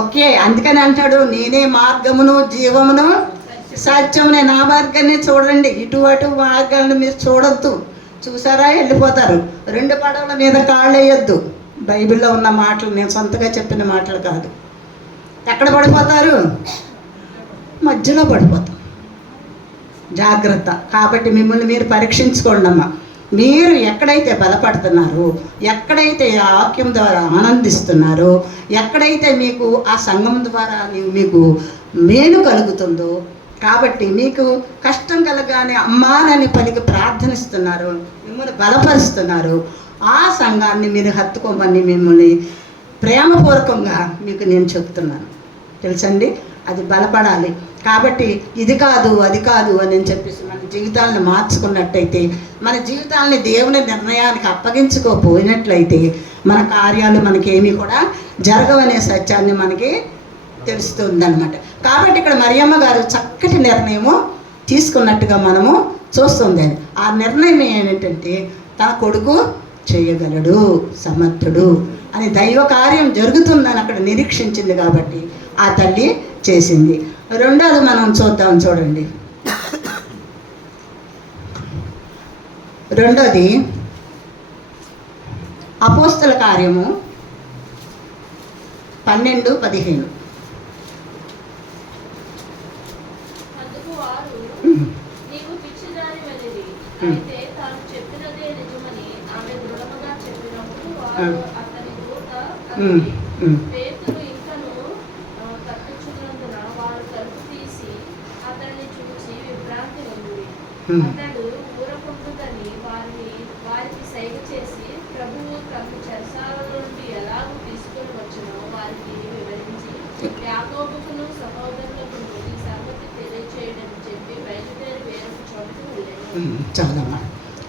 ఒకే అందుకని అంటాడు, నేనే మార్గమును జీవమును సత్యమునే. నా మార్గాన్ని చూడండి, ఇటు అటు మార్గాలను మీరు చూడొద్దు. చూసారా వెళ్ళిపోతారు. 2 పడవల మీద కాళ్ళు వేయొద్దు. బైబిల్లో ఉన్న మాటలు, నేను సొంతగా చెప్పిన మాటలు కాదు. ఎక్కడ పడిపోతారు? మధ్యలో పడిపోతాం. జాగ్రత్త. కాబట్టి మిమ్మల్ని మీరు పరీక్షించుకోండి అమ్మా. మీరు ఎక్కడైతే బలపడుతున్నారో, ఎక్కడైతే ఆ వాక్యం ద్వారా ఆనందిస్తున్నారో, ఎక్కడైతే మీకు ఆ సంఘం ద్వారా మీకు మేలు కలుగుతుందో, కాబట్టి మీకు కష్టం కలగానే అమ్మానని పలికి ప్రార్థనిస్తున్నారు, మిమ్మల్ని బలపరుస్తున్నారు, ఆ సంఘాన్ని మీరు హత్తుకోమని మిమ్మల్ని ప్రేమపూర్వకంగా మీకు నేను చెప్తున్నాను. తెలుసండి, అది బలపడాలి. కాబట్టి ఇది కాదు అది కాదు అని చెప్పేసి మన జీవితాలను మార్చుకున్నట్టయితే, మన జీవితాలని దేవుని నిర్ణయానికి అప్పగించుకోపోయినట్లయితే మన కార్యాలు మనకేమీ కూడా జరగవనే సత్యాన్ని మనకి తెలుస్తుందన్నమాట. కాబట్టి ఇక్కడ మరియమ్మ గారు చక్కటి నిర్ణయము తీసుకున్నట్టుగా మనము చూస్తుంది. ఆ నిర్ణయం ఏంటంటే తన కొడుకు చేయగలడు, సమర్థుడు అని దైవ కార్యం జరుగుతుందని అక్కడ నిరీక్షించింది. కాబట్టి ఆ తల్లి చేసింది. రెండోది మనం చూద్దాం, చూడండి. రెండోది అపోస్తల కార్యము 12:15. అందుకు వారు, నీవు పిచ్చిదాని వలె, అయితే తాను చెప్పినదే నిజమని ఆమె దృఢముగా చెప్పినప్పుడు వారు అతని దూత పేతురు ఇంకను తప్పించున్నందున వారు తలుపు తీసి అతన్ని చూసి విభ్రాంతి నొందిరి. అతడు ఊరకుండుదని వారికి సైగ చేసి ప్రభువు తమ చెరసాల నుండి ఎలాగూ తీసుకొని వచ్చునో వారికి వివరించి యాకోబుకును సహోదరులకును ఈ సంగతి తెలియచేయడని చెప్పి బయలుదేరి వేరొక చోటుకు వెళ్ళాడు. చాలమ్మా.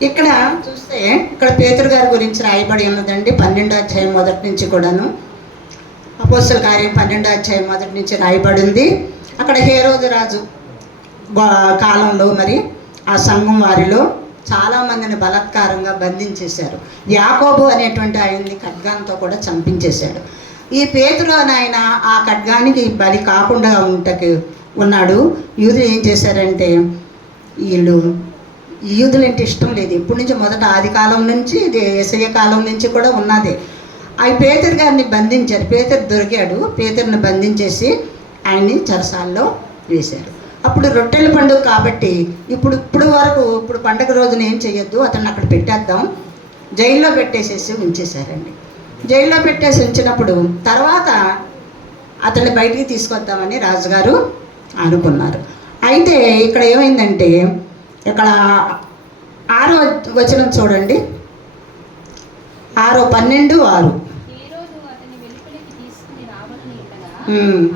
ఇక్కడ చూస్తే ఇక్కడ పేతురు గారి గురించి రాయబడి ఉన్నదండి. 12వ అధ్యాయం మొదటి నుంచి కూడాను, అపోస్తల కార్యం 12వ అధ్యాయం మొదటి నుంచి రాయబడింది. అక్కడ హేరోదు రాజు కాలంలో మరి ఆ సంఘం వారిలో చాలామందిని బలాత్కారంగా బంధించేశారు. యాకోబు అనేటువంటి ఆయన్ని ఖడ్గాంతో కూడా చంపించేశాడు. ఈ పేతురు అని ఆయన ఆ ఖడ్గానికి బలి కాకుండా ఉన్నాడు. యూదులు ఏం చేశారంటే, వీళ్ళు యూదులంటే ఇష్టం లేదు. ఇప్పటి నుంచి మొదట ఆది కాలం నుంచి, ఇది యేసయ్య కాలం నుంచి కూడా ఉన్నదే. ఆ పేతురు గారిని బంధించారు. పేతురు దొరికాడు. పేతురుని బంధించేసి ఆయన్ని చెరసాల్లో వేశారు. అప్పుడు రొట్టెల పండుగ కాబట్టి ఇప్పుడు వరకు పండగ రోజున ఏం చేయొద్దు, అతన్ని అక్కడ పెట్టేద్దాం, జైల్లో పెట్టేసేసి ఉంచేశారండి. జైల్లో పెట్టేసి ఉంచినప్పుడు తర్వాత అతన్ని బయటికి తీసుకొద్దామని రాజుగారు అనుకున్నారు. అయితే ఇక్కడ ఏమైందంటే, ఇక్కడ 6వ వచనం చూడండి, 6:12-6. ఈరోజు అతని వెలుపలికి తీసుకుని రావాలని ఉండగా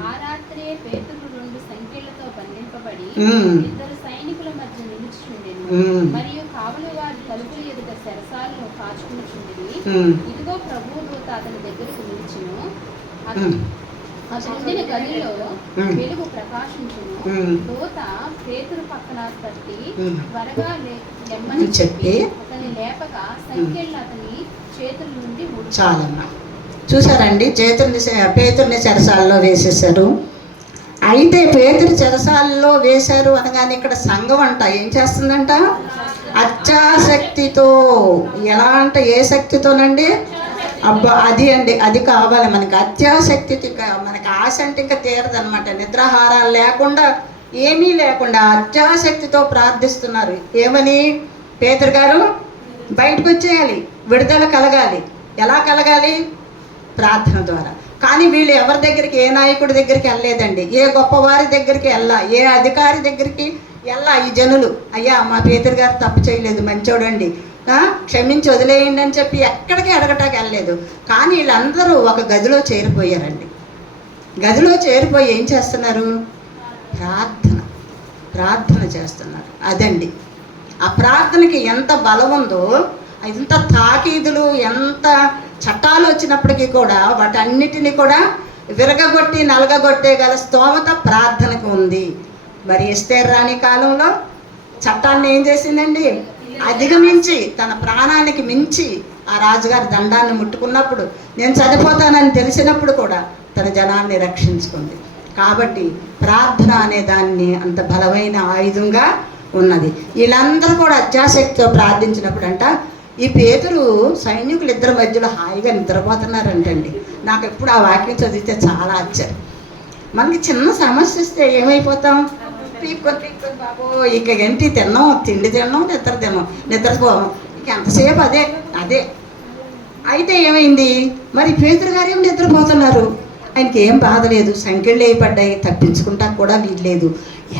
ఆ రాత్రే పేతురు 2 సంకెళ్లతో బంధింపబడి 2 సైనికుల మధ్య నిలుచుండెను. మరియు కావలి వారి తలుపుల ఎదుట చెరసాలను కాచుకునిచుండిరి. ఇదిగో ప్రభువు దూత అతని దగ్గరకు నిలిచెను. అతనుండిన గదిలో వెలుగు ప్రకాశించును. దూత పేతురు పక్కన తట్టి త్వరగా లెమ్మని చెప్పి అతన్ని లేపగా సంకెళ్ళు అతని చేతుల నుండి చాలమ్మా. చూసారండి, పేతుర్ని చెరసాలలో వేసేసారు. అయితే పేతురు చెరసాలలో వేశారు అనగానే ఇక్కడ సంఘం అంట ఏం చేస్తుందంట, అత్యాశక్తితో. ఎలా అంటే ఏ శక్తితోనండి? అబ్బా, అది అండి, అది కావాలి మనకి. అత్యాశక్తి, మనకి ఆశ అంటే ఇంకా తీరదనమాట. నిద్రాహారాలు లేకుండా, ఏమీ లేకుండా అత్యాశక్తితో ప్రార్థిస్తున్నారు. ఏమని? పేతురు గారు బయటకు వచ్చేయాలి, విడుదల కలగాలి. ఎలా కలగాలి? ప్రార్థన ద్వారా. కానీ వీళ్ళు ఎవరి దగ్గరికి, ఏ నాయకుడి దగ్గరికి వెళ్ళలేదండి, ఏ గొప్పవారి దగ్గరికి ఏ అధికారి దగ్గరికి ఈ జనులు. అయ్యా, మా పేతురు గారు తప్పు చేయలేదు, మంచోడండి, క్షమించి వదిలేయండి అని చెప్పి ఎక్కడికి అడగటానికి వెళ్ళలేదు. కానీ వీళ్ళందరూ ఒక గదిలో చేరిపోయారండి. గదిలో చేరిపోయి ఏం చేస్తున్నారు? ప్రార్థన చేస్తున్నారు. అదండి, ఆ ప్రార్థనకి ఎంత బలం ఉందో, ఎంత తాకీదులు, ఎంత చట్టాలు వచ్చినప్పటికీ కూడా వాటన్నిటినీ కూడా విరగగొట్టి నలగగొట్టే గల స్తోమత ప్రార్థనకు ఉంది. మరి ఎస్తేరు రాణి కాలంలో చట్టాన్ని ఏం చేసిందండి? అధిగమించి తన ప్రాణానికి మించి ఆ రాజుగారి దండాన్ని ముట్టుకున్నప్పుడు, నేను చనిపోతానని తెలిసినప్పుడు కూడా తన జనాన్ని రక్షించుకుంది. కాబట్టి ప్రార్థన అనే దాన్ని అంత బలమైన ఆయుధంగా ఉన్నది. వీళ్ళందరూ కూడా అత్యాశక్తితో ప్రార్థించినప్పుడు అంట, ఈ పేతురు సైనికులు ఇద్దరి మధ్యలో హాయిగా నిద్రపోతున్నారంటండి. నాకు ఎప్పుడు ఆ వాక్యం చదివితే చాలా ఆశ్చర్యం. మనకి చిన్న సమస్య వస్తే ఏమైపోతాం? పీక్కొని బాబో ఇక ఏంటి తిన్నాం, తిండి తిన్నాం, నిద్రపోము, ఇక ఎంతసేపు అదే. అయితే ఏమైంది మరి? పేతురు గారు ఏమి నిద్రపోతున్నారు, ఆయనకి ఏం బాధ లేదు, సంఖ్యలు వేయబడ్డాయి, తప్పించుకుంటా కూడా వీల్లేదు.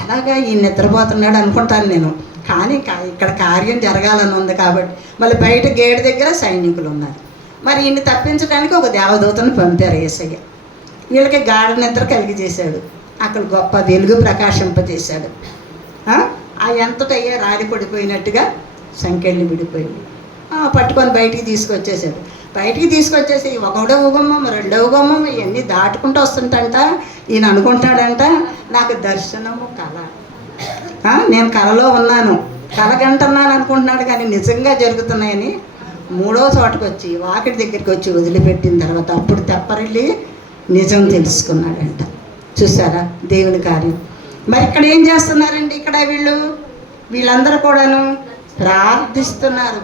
ఎలాగా ఈ నిద్రపోతున్నాడు అనుకుంటాను నేను. కానీ ఇక్కడ కార్యం జరగాలని ఉంది కాబట్టి మళ్ళీ బయట గేటు దగ్గర సైనికులు ఉన్నారు. మరి ఈయన్ని తప్పించడానికి ఒక దేవదూతను పంపారు యేసయ్య. వీళ్ళకి గాఢ నిద్ర కలిగజేశాడు, అక్కడ గొప్ప వెలుగు ప్రకాశింపజేశాడు. ఆ ఎంతటయ్యే రాలి పడిపోయినట్టుగా సంఖ్యలు విడిపోయింది. పట్టుకొని బయటికి తీసుకొచ్చేసాడు. బయటికి తీసుకొచ్చేసి ఒకడో గుమ్మం, రెండవ గుమ్మం ఇవన్నీ దాటుకుంటూ వస్తుంటంట. ఈయన అనుకుంటాడంట, నాకు దర్శనము కళ, నేను కళలో ఉన్నాను, కళగంటున్నాను అనుకుంటున్నాడు. కానీ నిజంగా జరుగుతున్నాయని మూడో చోటకు వచ్చి వాకిటి దగ్గరికి వచ్చి వదిలిపెట్టిన తర్వాత అప్పుడు తెప్పరిల్లి నిజం తెలుసుకున్నాడంట. చూసారా దేవుని కార్యం? మరి ఇక్కడ ఏం చేస్తున్నారండి? ఇక్కడ వీళ్ళందరూ కూడాను ప్రార్థిస్తున్నారు,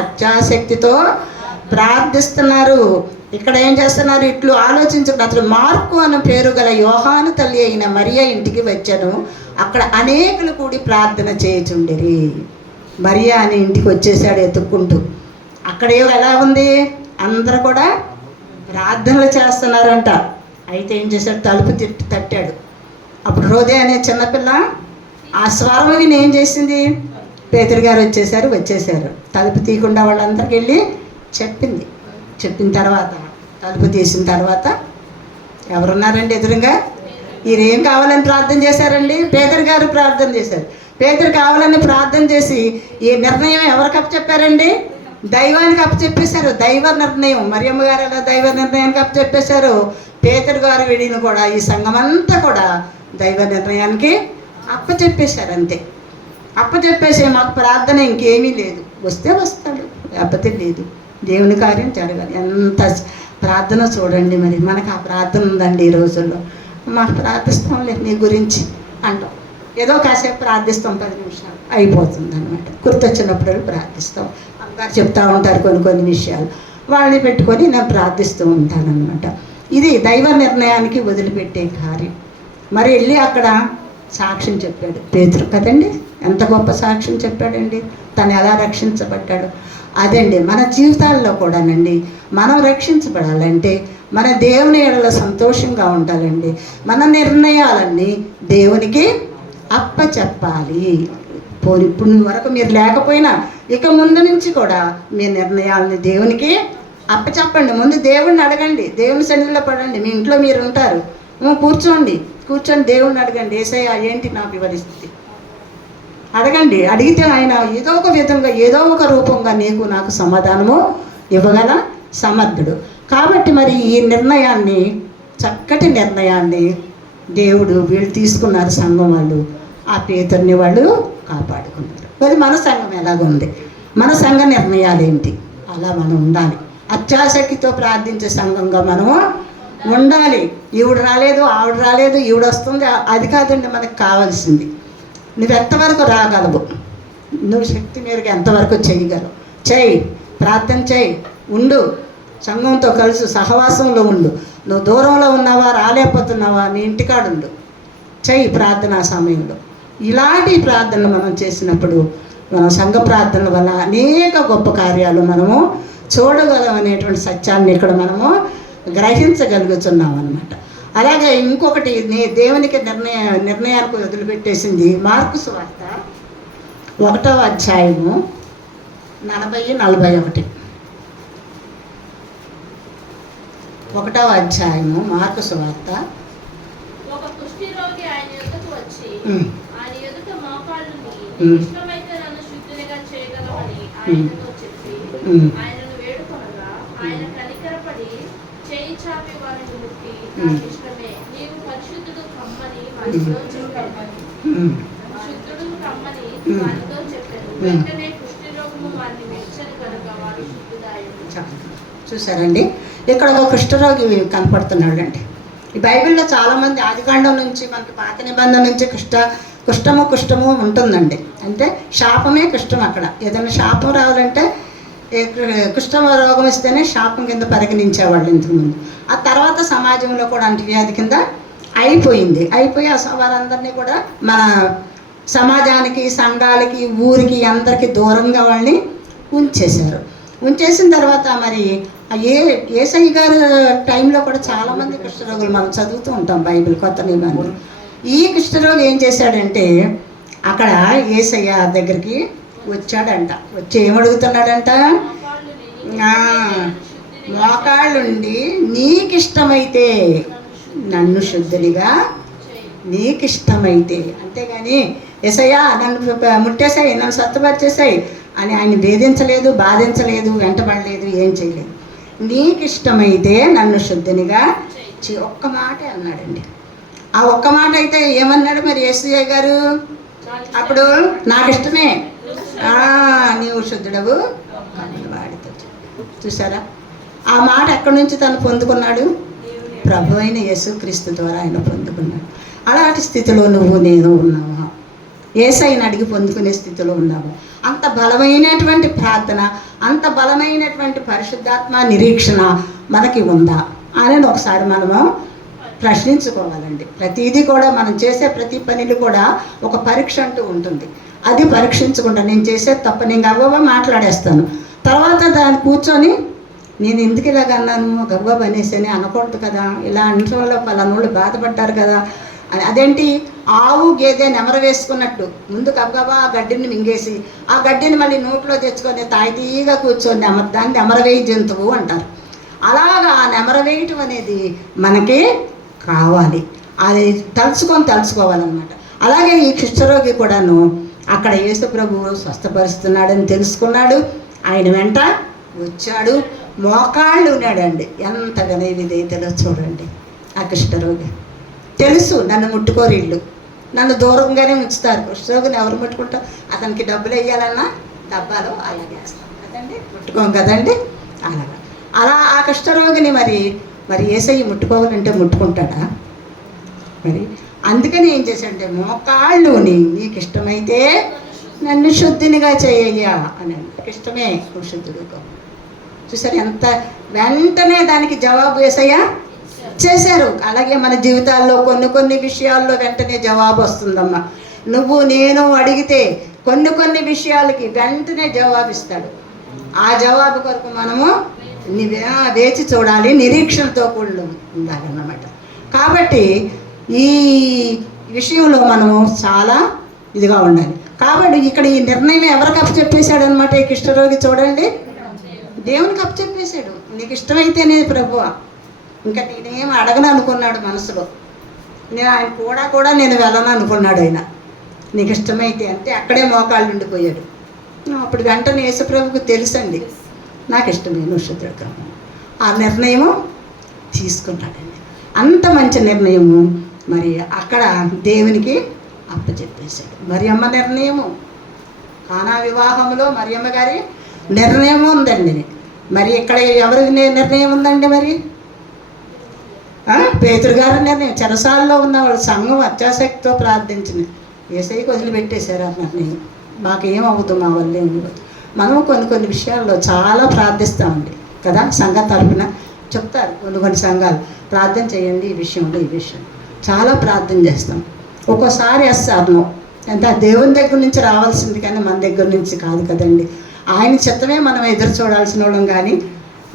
అత్యాశక్తితో ప్రార్థిస్తున్నారు. ఇక్కడ ఏం చేస్తున్నారు? ఇట్లు ఆలోచించండి. అసలు మార్కు అనే పేరు గల యోహాను తల్లి అయిన మరియ ఇంటికి వచ్చాను, అక్కడ అనేకులు కూడి ప్రార్థన చేయుచుండిరి. మరియా అని ఇంటికి వచ్చేసాడు ఎత్తుక్కుంటూ. అక్కడ ఎలా ఉంది? అందరూ కూడా ప్రార్థనలు చేస్తున్నారంట. అయితే ఏం చేశాడు? తలుపు తట్టాడు. అప్పుడు రోదే అనే చిన్నపిల్ల ఆ స్వరం విని ఏం చేసింది? పేతురు గారు వచ్చేసారు. తలుపు తీయకుండా వాళ్ళందరికీ వెళ్ళి చెప్పింది. చెప్పిన తర్వాత తలుపు తీసిన తర్వాత ఎవరున్నారండి ఎదురుగా? ఈయనేం కావాలని ప్రార్థన చేశారండి? పేతురు గారు ప్రార్థన చేశారు. పేతురు కావాలని ప్రార్థన చేసి ఈ నిర్ణయం ఎవరికి అప్పచెప్పారండి? దైవానికి అప్పచెప్పేశారు. దైవ నిర్ణయం. మరియమ్మ గారు ఎలా దైవ నిర్ణయానికి అప్పచెప్పేశారు, పేతురు గారు వీడిని కూడా, ఈ సంఘం అంతా కూడా దైవ నిర్ణయానికి అప్పచెప్పేశారు. అంతే. అప్పచెప్పేసి మాకు ప్రార్థన ఇంకేమీ లేదు, వస్తే వస్తాడు, లేకపోతే లేదు. దేవుని కార్యం జరగాలి. ఎంత ప్రార్థన చూడండి. మరి మనకు ఆ ప్రార్థన ఉందండి ఈ రోజుల్లో. మాకు ప్రార్థిస్తాం లేదు నీ గురించి అంటాం, ఏదో కాసేపు ప్రార్థిస్తాం, 10 నిమిషాలు అయిపోతుంది అనమాట. గుర్తొచ్చినప్పుడు ప్రార్థిస్తాం. అమ్మగారు చెప్తూ ఉంటారు కొన్ని విషయాలు, వాళ్ళని పెట్టుకొని నేను ప్రార్థిస్తూ ఉంటాను అనమాట. ఇది దైవ నిర్ణయానికి వదిలిపెట్టే కార్యం. మరి వెళ్ళి అక్కడ సాక్ష్యం చెప్పాడు పేతురు కదండి. ఎంత గొప్ప సాక్ష్యం చెప్పాడండి, తను ఎలా రక్షించబడ్డాడు. అదండి మన జీవితాల్లో కూడానండి, మనం రక్షించబడాలంటే మన దేవుని ఎడల సంతోషంగా ఉండాలండి. మన నిర్ణయాలన్నీ దేవునికి అప్పచెప్పాలి. ఇప్పుడు వరకు మీరు లేకపోయినా ఇక ముందు నుంచి కూడా మీ నిర్ణయాలని దేవునికి అప్పచెప్పండి. ముందు దేవుణ్ణి అడగండి, దేవుని సన్నిధిలో పడండి. మీ ఇంట్లో మీరు ఉంటారు, కూర్చోండి దేవుణ్ణి అడగండి, యేసయ్యా ఏంటి నా పరిస్థితి అడగండి. అడిగితే ఆయన ఏదో ఒక విధంగా ఏదో ఒక రూపంగా నీకు నాకు సమాధానము ఇవ్వగల సమర్థుడు. కాబట్టి మరి ఈ నిర్ణయాన్ని, చక్కటి నిర్ణయాన్ని వీళ్ళు తీసుకున్నారు. సంఘం వాళ్ళు ఆ పేతుర్ని వాళ్ళు కాపాడుకున్నారు. మరి మన సంఘం ఎలాగుంది? మన సంఘ నిర్ణయాలు ఏంటి? అలా మనం ఉండాలి. అత్యాశక్తితో ప్రార్థించే సంఘంగా మనము ఉండాలి. ఈవిడ రాలేదు, ఆవిడ రాలేదు, ఈవిడ వస్తుంది, అది కాదండి మనకు కావాల్సింది. నువ్వు ఎంతవరకు రాగలవు, నువ్వు శక్తి మేరకు ఎంతవరకు చేయగలవు, చేయి, ప్రార్థన చేయి, ఉండు, సంఘంతో కలిసి సహవాసంలో ఉండు. నువ్వు దూరంలో ఉన్నావా, రాలేకపోతున్నావా, నీ ఇంటికాడుండు, చెయ్యి ప్రార్థనా సమయంలో. ఇలాంటి ప్రార్థనలు మనం చేసినప్పుడు మన సంఘ ప్రార్థనల వల్ల అనేక గొప్ప కార్యాలు మనము చూడగలం అనేటువంటి సత్యాన్ని ఇక్కడ మనము గ్రహించగలుగుతున్నాం అన్నమాట. అలాగే ఇంకొకటి దేవునికి నిర్ణయానికి వదిలిపెట్టేసింది మార్కు సువార్త 1వ అధ్యాయము 40-41. 1వ అధ్యాయము మార్కు సువార్త. ఒక కుష్టి రోగి ఆయన యొద్దకు వచ్చి ఆయన ఎదుట మోకాళ్ళుని ఇష్టమైతే నన్ను శుద్ధినిగా చేయగలమని ఆయనతో చెప్పి ఆయనను వేడుకొనగా ఆయన కనికరపడి చేయి ఆదామి వారిని ముట్టి నాకు ఇష్టమే నీవు పరిశుద్ధుడు కమ్మని వారితో చెప్పాను. శుద్ధుడు కమ్మని వారితో చెప్పాను. వెంటనే కుష్ఠరోగము వారిని మెచ్చని కనుక వారు శుద్ధుదాయుడు. చూసారండి, ఇక్కడ ఒక కుష్ఠరోగి కనపడుతున్నాడు అండి. ఈ బైబిల్లో చాలామంది ఆదికాండం నుంచి మనకి పాత నిబంధన నుంచి కుష్టము ఉంటుందండి. అంటే శాపమే కుష్టం. అక్కడ ఏదైనా శాపం రావాలంటే కుష్ఠ రోగం ఇస్తేనే శాపం కింద పరిగణించేవాళ్ళు ఇంతకుముందు. ఆ తర్వాత సమాజంలో కూడా అంటువ్యాధి కింద అయిపోయి వారందరినీ కూడా మన సమాజానికి, సంఘాలకి, ఊరికి అందరికీ దూరంగా వాళ్ళని ఉంచేసిన తర్వాత మరి యేసయ్య గారి టైంలో కూడా చాలామంది కుష్ఠరోగులు మనం చదువుతూ ఉంటాం బైబిల్ కొత్త నిబంధన. ఈ కుష్ఠరోగి ఏం చేశాడంటే అక్కడ యేసయ్య దగ్గరికి వచ్చాడంట. వచ్చి ఏమడుగుతున్నాడంట, మోకాళ్ళుండి నీకిష్టమైతే నన్ను శుద్ధునిగా, నీకిష్టమైతే, అంతేగాని యేసయ్యా నన్ను ముట్టేసాయి, నన్ను స్వస్థపరిచేసాయి అని ఆయన వేధించలేదు, బాధించలేదు, వెంటబడలేదు, ఏం చేయలేదు. నీకిష్టమైతే నన్ను శుద్ధునిగా ఒక్క మాట అన్నాడండి. ఆ ఒక్క మాట అయితే ఏమన్నాడు మరి యేసయ్య గారు? అప్పుడు నాకు ఇష్టమే, నీవు శుద్ధుడవు వాడితో. చూసారా, ఆ మాట ఎక్కడి నుంచి తను పొందుకున్నాడు? ప్రభు అయిన యేసుక్రీస్తు ద్వారా ఆయన పొందుకున్నాడు. అలాంటి స్థితిలో నువ్వు నేను ఉన్నావా? యేసయ్యని అడిగి పొందుకునే స్థితిలో ఉన్నావు. అంత బలమైనటువంటి ప్రార్థన, అంత బలమైనటువంటి పరిశుద్ధాత్మ నిరీక్షణ మనకి ఉందా అని ఒకసారి మనము ప్రశ్నించుకోవాలండి. ప్రతిదీ కూడా మనం చేసే ప్రతి పనిలో కూడా ఒక పరీక్ష అంటూ ఉంటుంది. అది పరీక్షించకుండా నేను చేసే తప్ప నేను గర్వగా మాట్లాడేస్తాను. తర్వాత దాన్ని కూర్చొని నేను ఎందుకు ఇలాగ అన్నాను, గర్వబ అనేసి అనకూడదు కదా, ఇలా అనటం వల్ల పలానోళ్ళు బాధపడ్డారు కదా. అదేంటి ఆవు గేదె నెమర వేసుకున్నట్టు ముందు గబగబా ఆ గడ్డిని మింగేసి ఆ గడ్డిని మళ్ళీ నోట్లో తెచ్చుకొని తాయితీగా కూర్చొని దాన్ని నెమరవేయి జంతువు అంటారు. అలాగా ఆ నెమరవేయటం అనేది మనకి కావాలి. అది తలుచుకోవాలన్నమాట. అలాగే ఈ కుష్ఠరోగి కూడాను అక్కడ యేసు ప్రభువు స్వస్థపరుస్తున్నాడని తెలుసుకున్నాడు. ఆయన వెంట వచ్చాడు, మోకాళ్ళు ఉన్నాడండి. ఎంత విధేయతలో చూడండి. ఆ కుష్ఠరోగి తెలుసు నన్ను ముట్టుకోరు, ఇల్లు నన్ను దూరంగానే ఉంచుతారు. కుష్ఠరోగిని ఎవరు ముట్టుకుంటారు? అతనికి డబ్బులు వేయాలన్నా డబ్బాలో అలాగే వేస్తాం కదండి, ముట్టుకోం కదండి. అలా ఆ కుష్ఠరోగిని మరి యేసయ్య ముట్టుకోవాలంటే ముట్టుకుంటాడా? మరి అందుకని ఏం చేశాడంటే మోకాళ్ళు నీకు ఇష్టమైతే నన్ను శుద్ధినిగా చేయ్యా అని. నాకు ఇష్టమే శుద్ధుడు. చూసారు ఎంత వెంటనే దానికి జవాబు యేసయ్య చేశారు. అలాగే మన జీవితాల్లో కొన్ని విషయాల్లో వెంటనే జవాబు వస్తుందమ్మా. నువ్వు నేను అడిగితే కొన్ని విషయాలకి వెంటనే జవాబిస్తాడు. ఆ జవాబు కొరకు మనము వేచి చూడాలి, నిరీక్షణతో కూడా ఉండాలన్నమాట. కాబట్టి ఈ విషయంలో మనము చాలా ఇదిగా ఉండాలి. కాబట్టి ఇక్కడ ఈ నిర్ణయం ఎవరికి అప్పచెప్పేశాడు ఈ కుష్ఠరోగి? చూడండి, దేవునికి అప్పచెప్పేశాడు. నీకు ఇష్టమైతేనే ప్రభువా, ఇంకా నేనేం అడగను అనుకున్నాడు మనసులో. నేను ఆయన కూడా నేను వెళ్ళను అనుకున్నాడు. ఆయన నీకు ఇష్టమైతే అంటే అక్కడే మోకాళ్ళు ఉండిపోయాడు. అప్పుడు వెంటనే యేసుప్రభుకు తెలుసండి, నాకు ఇష్టమే నువ్వు శుద్ధుడు. ఆ నిర్ణయము తీసుకున్నాడండి. అంత మంచి నిర్ణయము మరి అక్కడ దేవునికి అప్పచెప్పేశాడు. మరియమ్మ నిర్ణయము, కానా వివాహంలో మరియమ్మ గారి నిర్ణయం ఉందండి. మరి ఇక్కడ ఎవరి నిర్ణయం ఉందండి? మరి పేతురు గారి నిర్ణయం. చెరసాలలో ఉన్న వాళ్ళు సంఘం అత్యాసక్తితో ప్రార్థించింది, యేసయ్యకి వదిలిపెట్టేశారు ఆ నిర్ణయం. మాకేమవుతుంది, మా వల్ల ఏమి. మనం కొన్ని విషయాల్లో చాలా ప్రార్థిస్తామండి కదా. సంఘ తరపున చెప్తారు కొన్ని సంఘాలు ప్రార్థన చేయండి ఈ విషయంలో, ఈ విషయం చాలా ప్రార్థన చేస్తాం. ఒక్కోసారి అస్సాను అంటే దేవుని దగ్గర నుంచి రావాల్సింది కానీ మన దగ్గర నుంచి కాదు కదండి. ఆయన చిత్తమే మనం ఎదురు చూడాల్సిన వాళ్ళం, కానీ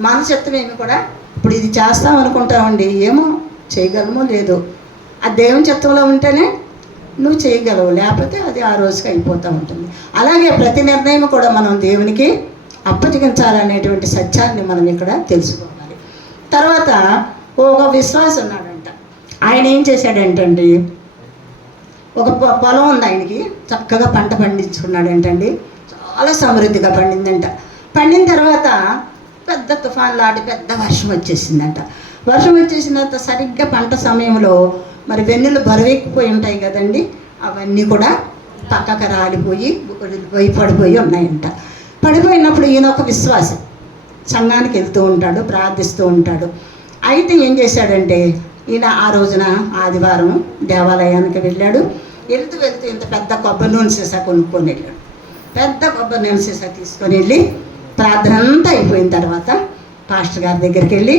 మన చిత్తమేమి కూడా ఇప్పుడు ఇది చేస్తాం అనుకుంటామండి, ఏమో చేయగలమో లేదో. ఆ దేవుని చిత్తంలో ఉంటేనే నువ్వు చేయగలవు, లేకపోతే అది ఆ రోజుకి అయిపోతూ ఉంటుంది. అలాగే ప్రతి నిర్ణయం కూడా మనం దేవునికి అప్పగించాలనేటువంటి సత్యాన్ని మనం ఇక్కడ తెలుసుకోవాలి. తర్వాత ఒక విశ్వాసం ఉన్నాడంట. ఆయన ఏం చేశాడంటండి, ఒక పొలం ఉంది ఆయనకి, చక్కగా పంట పండించుకున్నాడంటండి. చాలా సమృద్ధిగా పండిందంట. పండిన తర్వాత పెద్ద తుఫాన్ లాంటి పెద్ద వర్షం వచ్చేసిందంట. వర్షం వచ్చేసినంత సరిగ్గా పంట సమయంలో మరి వెన్నులు బరువెక్కిపోయి ఉంటాయి కదండి, అవన్నీ కూడా పక్కకు రాలిపోయి పడిపోయి ఉన్నాయంట. పడిపోయినప్పుడు ఈయన ఒక విశ్వాసి సంఘానికి వెళ్తూ ఉంటాడు, ప్రార్థిస్తూ ఉంటాడు. అయితే ఏం చేశాడంటే ఈయన ఆ రోజున ఆదివారం దేవాలయానికి వెళ్ళాడు. వెళ్తూ ఇంత పెద్ద కొబ్బరి నూనె సీసా కొనుక్కొని వెళ్ళాడు. పెద్ద కొబ్బరి నూనె సీసా తీసుకొని వెళ్ళి ప్రార్థన అంతా అయిపోయిన తర్వాత పాస్టర్ గారి దగ్గరికి వెళ్ళి,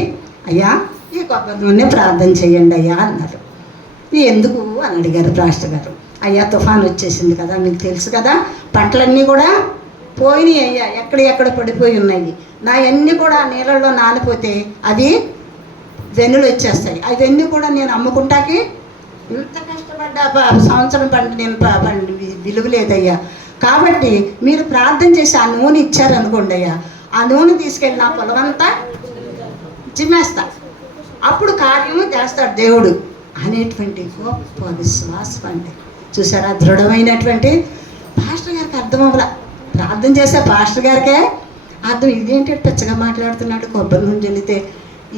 అయ్యా ఈ కొబ్బరి నూనె ప్రార్థన చేయండి అయ్యా అన్నారు. ఎందుకు అని అడిగారు పాస్టర్ గారు. అయ్యా తుఫాన్ వచ్చేసింది కదా, మీకు తెలుసు కదా, పంటలన్నీ కూడా పోయినాయి అయ్యా, ఎక్కడ పడిపోయి ఉన్నాయి, నా అన్నీ కూడా నీళ్ళల్లో నానిపోతే అవి వెన్నులు వచ్చేస్తాయి, అవన్నీ కూడా నేను అమ్ముకుంటాకి ఇంత కష్టపడ్డా సంవత్సరం పంట నేను విలువ లేదయ్యా, కాబట్టి మీరు ప్రార్థన చేసి ఆ నూనె ఇచ్చారనుకోండి అయ్యా, ఆ నూనె తీసుకెళ్ళి నా పొలమంతా చిమ్మేస్తా, అప్పుడు కార్యము చేస్తాడు దేవుడు అనేటువంటి గొప్ప విశ్వాసం. అంటే చూసారా, దృఢమైనటువంటి పాస్టర్ గారికి అర్థం అవ్వాల. ప్రార్థన చేసే పాస్టర్ గారికే అర్థం, ఇదేంటి పెచ్చగా మాట్లాడుతున్నాడు, కొబ్బరి నూనె చెల్లితే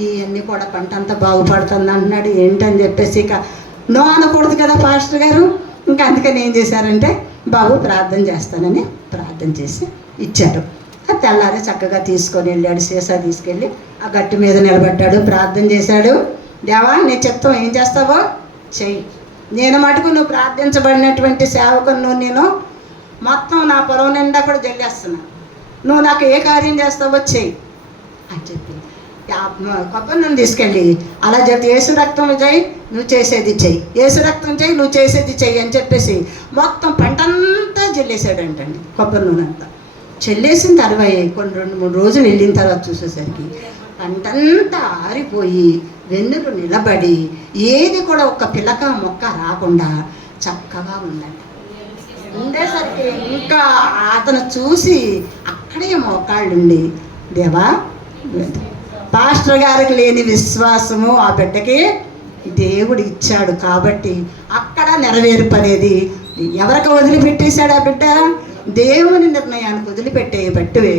ఇవన్నీ కూడా పంట అంతా బాగుపడుతుంది అంటున్నాడు ఏంటని చెప్పేసి ఇక నో అనకూడదు కదా పాస్టర్ గారు. ఇంకా అందుకని ఏం చేశారంటే, బాబు ప్రార్థన చేస్తానని ప్రార్థన చేసి ఇచ్చారు. అది తెల్లారి చక్కగా తీసుకొని వెళ్ళాడు, సీసా తీసుకెళ్ళి ఆ గట్టు మీద నిలబడ్డాడు, ప్రార్థన చేశాడు. దేవా నీ చిత్తం ఏం చేస్తావో చెయ్యి, నేను మటుకు నువ్వు ప్రార్థించబడినటువంటి సేవకును నేను మొత్తం నా పొలం నిండా కూడా జల్లేస్తున్నాను, నువ్వు నాకు ఏ కార్యం చేస్తావో చెయ్యి అని చెప్పి కొబ్బరి నూనె తీసుకెళ్ళి అలా చెప్తే, యేసు రక్తం చేయి నువ్వు చేసేది చెయ్యి, యేసు రక్తం చేయి నువ్వు చేసేది చెయ్యి అని చెప్పేసి మొత్తం పంటంతా చెల్లేసాడంటండి. కొబ్బరి నూనె అంతా చెల్లేసిన తర్వాత కొన్ని 2-3 రోజులు వెళ్ళిన తర్వాత చూసేసరికి పంటంతా ఆరిపోయి వెన్నులు నిలబడి ఏది కూడా ఒక్క పిలక మొక్క రాకుండా చక్కగా ఉందంట. ఉండేసరికి ఇంకా అతను చూసి అక్కడే మోకాళ్ళుండి, దేవా పాస్టర్ గారికి లేని విశ్వాసము ఆ బిడ్డకి దేవుడు ఇచ్చాడు కాబట్టి అక్కడ నెరవేర్పు అనేది ఎవరికి వదిలిపెట్టేశాడు ఆ బిడ్డ, దేవుని నిర్ణయానికి వదిలిపెట్టేయబట్టే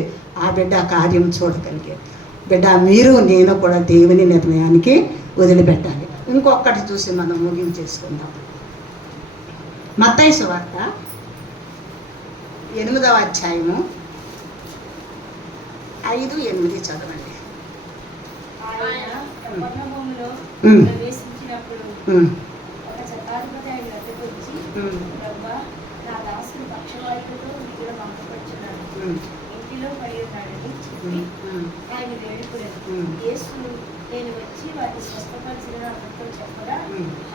ఆ బిడ్డ ఆ కార్యం చూడగలిగాడు. బిడ్డ మీరు నేను కూడా దేవుని నిర్ణయానికి వదిలిపెట్టాలి. ఇంకొకటి చూసి మనం ముగించేసుకుందాం. మత్తయి సువార్త 8వ అధ్యాయము 5-8 చదవండి. ఆయన కపెర్నహూములో ప్రవేశించినప్పుడు ఒక శతాధిపతి ఆయన వద్దకు వచ్చి, ప్రభువా, నా దాసుడు పక్షవాయువుతో మిగులు మంటపడుచున్నాడు, ఇంటిలో పడి ఉన్నాడని చెప్పి ఆయన వేడుకునేది. యేసు, నేను వచ్చి వారిని స్వస్థపరిచిన అతనితో చెప్పగా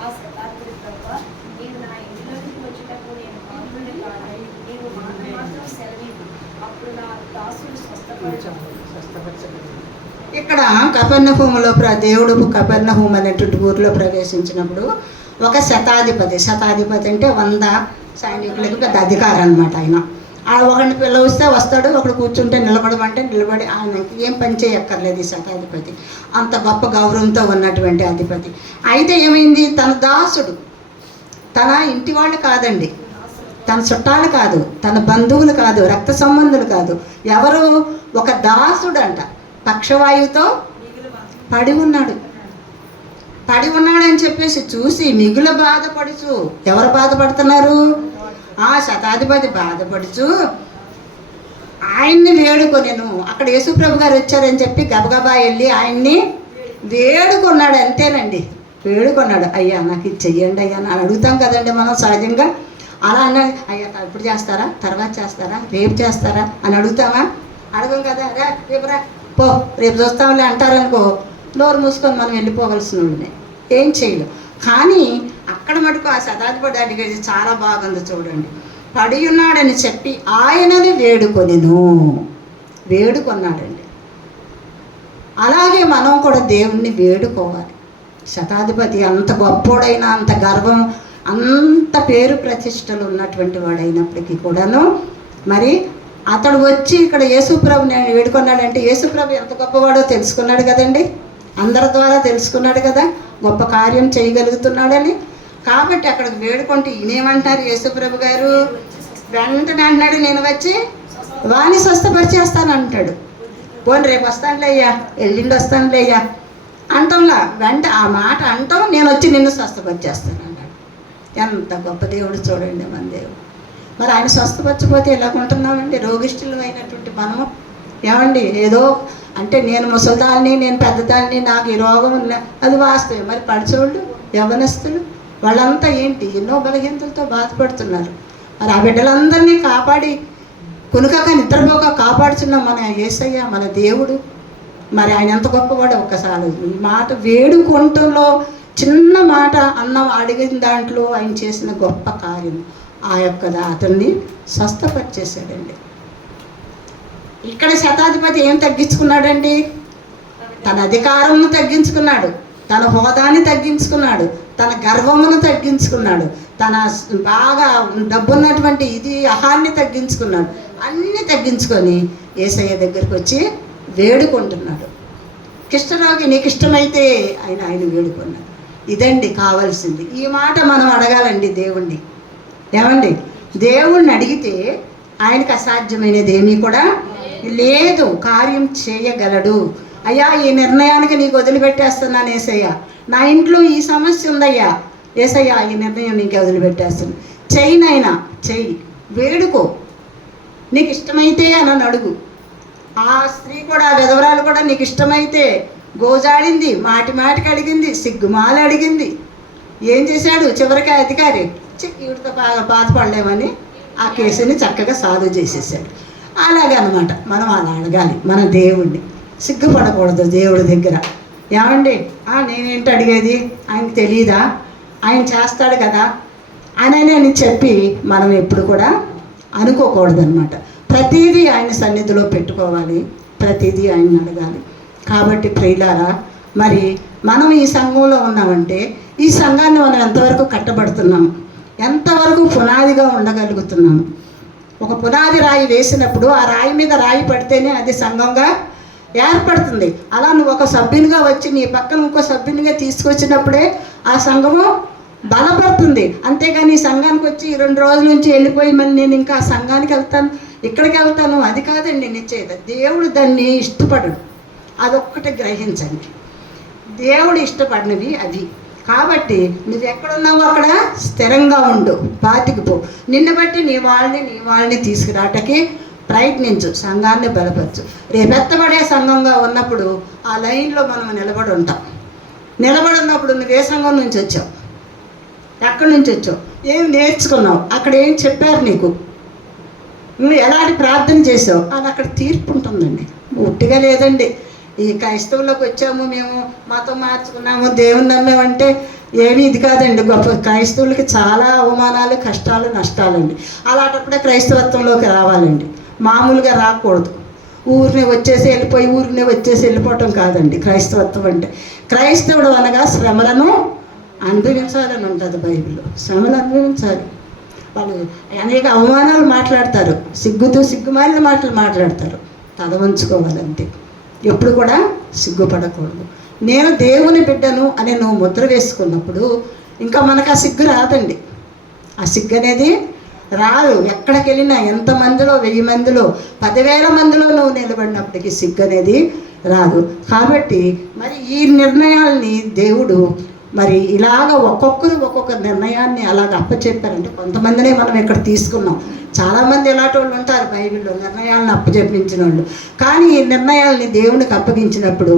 ఆ శతాధిపతి, ప్రభువా, నేను నా ఇంటిలోకి వచ్చేటప్పుడు నేను పాల్గొనే కాదు, నీవు మాత్రం సెలవు, అప్పుడు నా దాసుడు స్వస్థపరచబడి. ఇక్కడ కపెర్నహూములో దేవుడు కపెర్నహూము అనేటువంటి ఊరిలో ప్రవేశించినప్పుడు ఒక శతాధిపతి అంటే 100 సైనికులకు పెద్ద అధికారం అనమాట. ఆయన ఒకరిని పిలవస్తే వస్తాడు, ఒకడు కూర్చుంటే నిలబడమంటే నిలబడి, ఆయనకి ఏం పని చేయక్కర్లేదు ఈ శతాధిపతి, అంత గొప్ప గౌరవంతో ఉన్నటువంటి అధిపతి. అయితే ఏమైంది, తన దాసుడు, తన ఇంటి వాళ్ళు కాదండి, తన చుట్టాలు కాదు, తన బంధువులు కాదు, రక్త సంబంధులు కాదు, ఎవరు, ఒక దాసుడు అంట, పక్షవాయువుతో పడి ఉన్నాడని చెప్పేసి చూసి మిగులు బాధపడుచు, ఎవరు బాధపడుతున్నారు, ఆ శతాధిపతి బాధపడుచు ఆయన్ని వేడుకొనెను. అక్కడ యేసుప్రభు గారు వచ్చారని చెప్పి గబగబా వెళ్ళి ఆయన్ని వేడుకున్నాడు, అంతేనండి, వేడుకున్నాడు. అయ్యా నాకు ఇది చెయ్యండి అయ్యా అని అడుగుతాం కదండి మనం సహజంగా. అలా అన్నాడు, అయ్యా ఇప్పుడు చేస్తారా, తర్వాత చేస్తారా, రేపు చేస్తారా అని అడుగుతామా, అడగం కదా. రేపు రా, పో, రేపు చూస్తాంలే అంటారనుకో, నోరు మూసుకొని మనం వెళ్ళిపోవలసిన ఉండే, ఏం చేయలేం. కానీ అక్కడ మటుకు ఆ శతాధిపతి అడిగేది చాలా బాగుంది చూడండి. పడి ఉన్నాడని చెప్పి ఆయనని వేడుకొన్నాడండి. అలాగే మనం కూడా దేవుణ్ణి వేడుకోవాలి. శతాధిపతి అంత గొప్పోడైనా, అంత గర్వం, అంత పేరు ప్రతిష్టలు ఉన్నటువంటి వాడైనప్పటికీ కూడాను మరి అతడు వచ్చి ఇక్కడ యేసుప్రభుని వేడుకున్నాడంటే యేసుప్రభు ఎంత గొప్పవాడో తెలుసుకున్నాడు కదండి, అందరి ద్వారా తెలుసుకున్నాడు కదా గొప్ప కార్యం చేయగలుగుతున్నాడని. కాబట్టి అక్కడికి వేడుకుంటే ఈయనేమంటారు, యేసుప్రభు గారు వెంటనే అన్నాడు, నేను వచ్చి వాణ్ణి స్వస్థపరిచేస్తాను అంటాడు. పోనీ రేపు వస్తానులే అయ్యా, ఎల్లుండి వస్తానులే అయ్యా అంటంలా వెంట ఆ మాట అంటాం, నేను వచ్చి నిన్ను స్వస్థపరిచేస్తాను అన్నాడు. ఎంత గొప్ప దేవుడు చూడండి మన దేవుడు. మరి ఆయన స్వస్థపరచకపోతే ఎలా ఉంటున్నామండి? రోగిష్ఠులు అయినటువంటి మనము ఏమండి? ఏదో అంటే నేను ముసలిదాన్ని, నేను పెద్దదాన్ని, నాకు ఈ రోగం అది వాస్తవం. మరి పడిచోళ్ళు, యవ్వనస్తులు వాళ్ళంతా ఏంటి ఎన్నో బలహీనతలతో బాధపడుతున్నారు. మరి ఆ బిడ్డలందరినీ కాపాడి కునుకక నిద్రపోక కాపాడుతున్న మన యేసయ్య, మన దేవుడు, మరి ఆయన ఎంత గొప్పవాడు. ఒక్కసారి ఈ మాట వేడుకుంటలో చిన్న మాట అన్నం అడిగిన దాంట్లో ఆయన చేసిన గొప్ప కార్యం ఆ యొక్క అతన్ని స్వస్థపరిచేశాడండి. ఇక్కడ శతాధిపతి ఏం తగ్గించుకున్నాడండి? తన అధికారమును తగ్గించుకున్నాడు, తన హోదాని తగ్గించుకున్నాడు, తన గర్వమును తగ్గించుకున్నాడు, తన బాగా డబ్బున్నటువంటి ఇది అహాన్ని తగ్గించుకున్నాడు. అన్నీ తగ్గించుకొని యేసయ్య దగ్గరికి వచ్చి వేడుకుంటున్నాడు. కుష్ఠరోగి నీకు ఇష్టమైతే ఆయన వేడుకున్నాడు. ఇదండి కావాల్సింది. ఈ మాట మనం అడగాలండి దేవుణ్ణి. ఏమండి? దేవుణ్ణి అడిగితే ఆయనకు అసాధ్యమైనది ఏమీ కూడా లేదు, కార్యం చేయగలడు. అయ్యా ఈ నిర్ణయానికి నీకు వదిలిపెట్టేస్తున్నాను యేసయ్య, నా ఇంట్లో ఈ సమస్య ఉందయ్యా యేసయ్య, ఈ నిర్ణయం నీకు వదిలిపెట్టేస్తాను, చెయ్యి నాయనా చెయ్యి, వేడుకో, నీకు ఇష్టమైతే అని అడుగు. ఆ స్త్రీ కూడా, విధవరాలు కూడా నీకు ఇష్టమైతే గోజాడింది, మాటి మాటికి అడిగింది, సిగ్గుమాల అడిగింది. ఏం చేశాడు చివరికి అధికారి? వీడితో బాగా బాధపడలేమని ఆ కేసుని చక్కగా సాల్వ్ చేసేసాడు. అలాగనమాట మనం అలా అడగాలి మన దేవుణ్ణి, సిగ్గుపడకూడదు దేవుడి దగ్గర. ఏమండి నేనేంటి అడిగేది, ఆయనకు తెలియదా, ఆయన చేస్తాడు కదా అని చెప్పి మనం ఎప్పుడు కూడా అనుకోకూడదు అనమాట. ప్రతిదీ ఆయన సన్నిధిలో పెట్టుకోవాలి, ప్రతిదీ ఆయన అడగాలి. కాబట్టి ప్రియులారా, మరి మనం ఈ సంఘంలో ఉన్నామంటే ఈ సంఘాన్ని మనం ఎంతవరకు కట్టబడుతున్నాం, ఎంతవరకు పునాదిగా ఉండగలుగుతున్నాము. ఒక పునాది రాయి వేసినప్పుడు ఆ రాయి మీద రాయి పడితేనే అది సంఘంగా ఏర్పడుతుంది. అలా నువ్వు ఒక సభ్యునిగా వచ్చి నీ పక్కన ఇంకో సభ్యునిగా తీసుకొచ్చినప్పుడే ఆ సంఘము బలపడుతుంది. అంతేగాని ఈ సంఘానికి వచ్చి 2 రోజుల నుంచి వెళ్ళిపోయి మళ్ళీ నేను ఇంకా ఆ సంఘానికి వెళ్తాను, ఇక్కడికి వెళ్తాను, అది కాదండి నిశ్చయిత. దేవుడు దాన్ని ఇష్టపడడు. అదొక్కటి గ్రహించండి, దేవుడు ఇష్టపడినవి అవి. కాబట్టి నువ్వు ఎక్కడున్నావు అక్కడ స్థిరంగా ఉండు, పాతికి పో. నిన్ను బట్టి నీ వాళ్ళని తీసుకురావటానికి ప్రయత్నించు, సంఘాన్ని బలపరచు. రేపెత్తబడే సంఘంగా ఉన్నప్పుడు ఆ లైన్లో మనం నిలబడి ఉంటాం. నిలబడి ఉన్నప్పుడు నువ్వు ఏ సంఘం నుంచి వచ్చావు, ఎక్కడి నుంచి వచ్చావు, ఏం నేర్చుకున్నావు, అక్కడ ఏం చెప్పారు నీకు, నువ్వు ఎలాంటి ప్రార్థన చేసావు, అది అక్కడ తీర్పు ఉంటుందండి. ఉట్టిగా లేదండి ఈ క్రైస్తవుల్లోకి వచ్చాము, మేము మతం మార్చుకున్నాము, దేవుని నమ్మామంటే ఏమీ ఇది కాదండి. గొప్ప క్రైస్తవులకి చాలా అవమానాలు, కష్టాలు, నష్టాలండి. అలాంటప్పుడే క్రైస్తవత్వంలోకి రావాలండి, మామూలుగా రాకూడదు. ఊరిని వచ్చేసి వెళ్ళిపోవటం కాదండి క్రైస్తవత్వం అంటే. క్రైస్తవుడు అనగా శ్రమలను అనుభవించాలని ఉంటుంది బైబిల్లో. శ్రమలు అనుభవించాలి. వాళ్ళు అనేక అవమానాలు మాట్లాడతారు, సిగ్గుమాలిన మాటలు మాట్లాడతారు. తల వంచుకోవాలంతే, ఎప్పుడు కూడా సిగ్గుపడకూడదు. నేను దేవుని బిడ్డను అని నువ్వు ముద్ర వేసుకున్నప్పుడు ఇంకా మనకు ఆ సిగ్గు రాదండి. ఆ సిగ్గు అనేది రాదు. ఎక్కడికి వెళ్ళినా ఎంతమందిలో, 1000 మందిలో, 10,000 మందిలో నువ్వు నిలబడినప్పటికీ సిగ్గు అనేది రాదు. కాబట్టి మరి ఈ నిర్ణయాల్ని దేవుడు మరి ఇలాగ ఒక్కొక్కరు ఒక్కొక్క నిర్ణయాన్ని అలాగ అప్పచెప్పారంటే, కొంతమందినే మనం ఇక్కడ తీసుకున్నాం. చాలామంది ఇలాంటి వాళ్ళు ఉంటారు బైబిల్లో, నిర్ణయాలను అప్పచెప్పించిన వాళ్ళు. కానీ ఈ నిర్ణయాల్ని దేవునికి అప్పగించినప్పుడు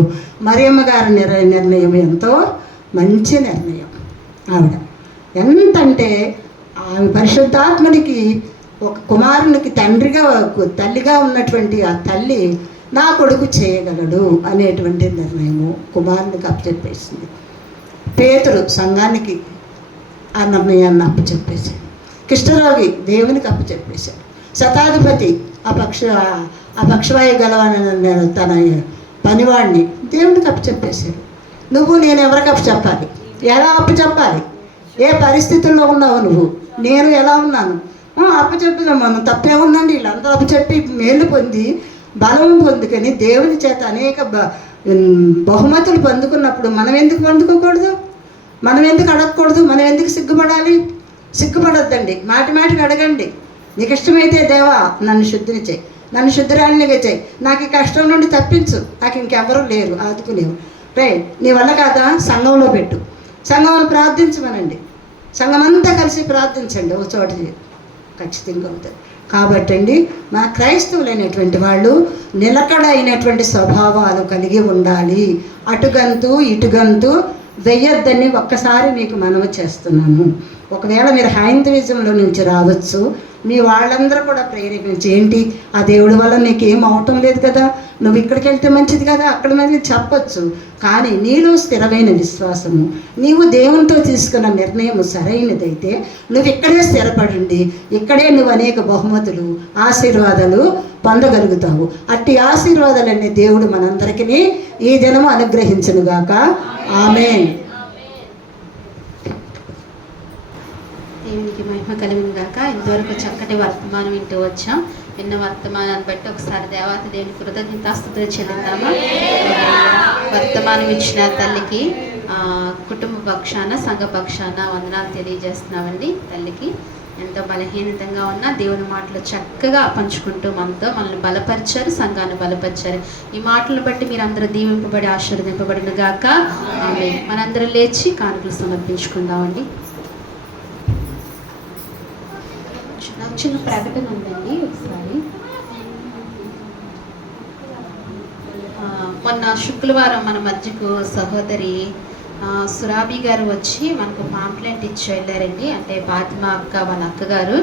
మరియమ్మ గారి నిర్ణయం ఎంతో మంచి నిర్ణయం. ఆవిడ ఎంతంటే ఆమె పరిశుద్ధాత్మనికి ఒక కుమారునికి తల్లిగా ఉన్నటువంటి ఆ తల్లి నా కొడుకు చేయగలడు అనేటువంటి నిర్ణయము కుమారునికి అప్పచెప్పేసింది. పేతురు సంఘానికి ఆ నిర్ణయాన్ని అప్పచెప్పేశాడు. కుష్ఠరోగి దేవునికి అప్పచెప్పేశాడు. శతాధిపతి ఆ పక్షవాయు గలవని తన పనివాడిని దేవునికి అప్పచెప్పేశాడు. నువ్వు నేను ఎవరికి అప్పచెప్పాలి, ఎలా అప్పచెప్పాలి, ఏ పరిస్థితుల్లో ఉన్నావు నువ్వు, నేను ఎలా ఉన్నాను, అప్పచెప్పిన మనం తప్పే ఉందండి. వీళ్ళందరూ అప్పచెప్పి మేలు పొంది బలం పొందుకొని దేవుని చేత అనేక బహుమతులు పొందుకున్నప్పుడు మనం ఎందుకు పొందుకోకూడదు, మనం ఎందుకు అడగకూడదు, మనం ఎందుకు సిగ్గుపడాలి? సిగ్గుపడొద్దండి, మాటికి అడగండి. నీకు ఇష్టమైతే దేవా నన్ను శుద్ధిని చేయి, నన్ను శుద్ధిరాలినిగా చేయి, నాకు ఈ కష్టం నుండి తప్పించు, నాకు ఇంకెవరూ లేరు ఆదుకునేవు. రే నీ వల్ల కాదా సంఘంలో పెట్టు, సంఘంలో ప్రార్థించమనండి, సంఘం అంతా కలిసి ప్రార్థించండి, ఒక చోట ఖచ్చితంగా అవుతుంది. కాబట్టి అండి మా క్రైస్తవులైనటువంటి వాళ్ళు నిలకడ అయినటువంటి స్వభావాలు కలిగి ఉండాలి. అటుగంతు ఇటుగంతు వెయ్యొద్దని ఒక్కసారి మీకు మనవి చేస్తున్నాను. ఒకవేళ మీరు హైందవిజంలో నుంచి రావచ్చు, మీ వాళ్ళందరూ కూడా ప్రేరేపించి ఏంటి ఆ దేవుడి వల్ల నీకేం అవటం లేదు కదా, నువ్వు ఇక్కడికి వెళ్తే మంచిది కదా, అక్కడ మీద చెప్పచ్చు. కానీ నీలో స్థిరమైన విశ్వాసము, నీవు దేవునితో తీసుకున్న నిర్ణయం సరైనదైతే నువ్వు ఇక్కడే స్థిరపడండి, ఇక్కడే నువ్వు అనేక బహుమతులు ఆశీర్వాదాలు పొందగలుగుతావు. అట్టి ఆశీర్వాదాలన్నీ దేవుడు మనందరికీ ఈ దినము అనుగ్రహించునుగాక. ఆమేన్. దేవునికి మహిమ కలుగును గాక. ఇంతవరకు చక్కటి వర్తమానం వింటూ వచ్చాం. విన్న వర్తమానాన్ని బట్టి ఒకసారి దేవాతి దేవుని కృతజ్ఞతాస్తుతులు చెల్లిద్దామా. వర్తమానం ఇచ్చిన తల్లికి కుటుంబ పక్షాన సంఘ పక్షాన వందనాలు తెలియజేస్తున్నామండి. తల్లికి ఎంతో బలహీనతంగా ఉన్న దేవుని మాటలు చక్కగా పంచుకుంటూ మనల్ని బలపరిచారు, సంఘాన్ని బలపరిచారు. ఈ మాటలు బట్టి మీరు అందరూ దీవింపబడి ఆశీర్వదింపబడిన గాక. ఆమేన్. మనందరం లేచి కానుకలు సమర్పించుకుందామండి. చిన్న ప్రకటన ఉందండి. ఒకసారి మొన్న శుక్రవారం మన మధ్యకు సహోదరి సురాబి గారు వచ్చి మనకు పాంప్లెంట్ ఇచ్చి వెళ్ళారండి. అంటే ఫాతిమా అక్క వాళ్ళ అక్కగారు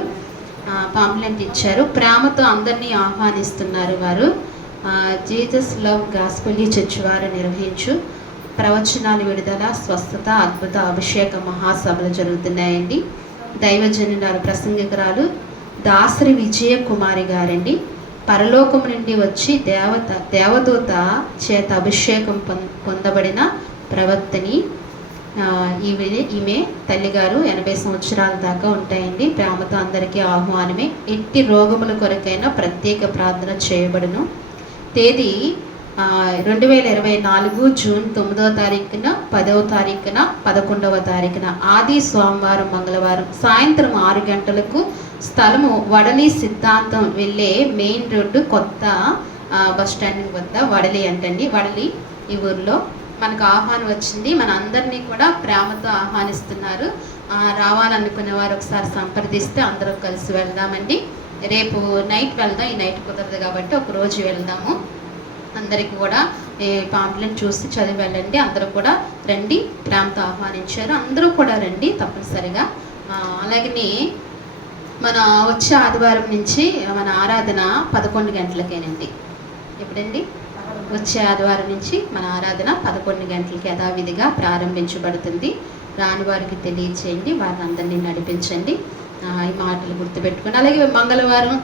పాంప్లెంట్ ఇచ్చారు. ప్రేమతో అందరినీ ఆహ్వానిస్తున్నారు. వారు జీసస్ లవ్ గాస్పెల్ చర్చ్ వారు నిర్వహించు ప్రవచనాలు విడుదల, స్వస్థత, అద్భుత అభిషేక మహాసభలు జరుగుతున్నాయండి. దైవజనురాలు ప్రసంగికురాలు దాసరి విజయ కుమారి గారండి. పరలోకం నుండి వచ్చి దేవదూత చేత అభిషేకం పొందబడిన ప్రవక్తని. ఈమె తల్లిగారు 80 సంవత్సరాల దాకా ఉంటాయండి. ప్రేమతో అందరికీ ఆహ్వానమే. ఎట్టి రోగముల కొరకైనా ప్రత్యేక ప్రార్థన చేయబడును. తేదీ 2024 జూన్ 9వ తారీఖున, 10వ తారీఖున, 11వ తారీఖున ఆది సోమవారం మంగళవారం సాయంత్రం 6 గంటలకు. స్థలము వడలి సిద్ధాంతం వెళ్ళే మెయిన్ రోడ్డు కొత్త బస్ స్టాండ్ వద్ద వడలి అంటండి. వడలి ఈ ఊర్లో మనకు ఆహ్వానం వచ్చింది. మన అందరినీ కూడా ప్రేమతో ఆహ్వానిస్తున్నారు. రావాలనుకునే వారు ఒకసారి సంప్రదిస్తే అందరం కలిసి వెళ్దామండి. రేపు నైట్ వెళ్దాం. ఈ నైట్ కుదరదు కాబట్టి ఒక రోజు వెళ్దాము. అందరికీ కూడా ఈ పాంప్లెంట్ చూసి చదివి వెళ్ళండి. అందరూ కూడా రండి, ప్రేమతో ఆహ్వానించారు. అందరూ కూడా రండి తప్పనిసరిగా. అలాగనే మన వచ్చే ఆదివారం నుంచి మన ఆరాధన 11 గంటలకేనండి. ఎప్పుడండి? వచ్చే ఆదివారం నుంచి మన ఆరాధన 11 గంటలకి యథావిధిగా ప్రారంభించబడుతుంది. రాని వారికి తెలియచేయండి, వారిని అందరినీ నడిపించండి. ఈ మాటలు గుర్తుపెట్టుకుని అలాగే మంగళవారం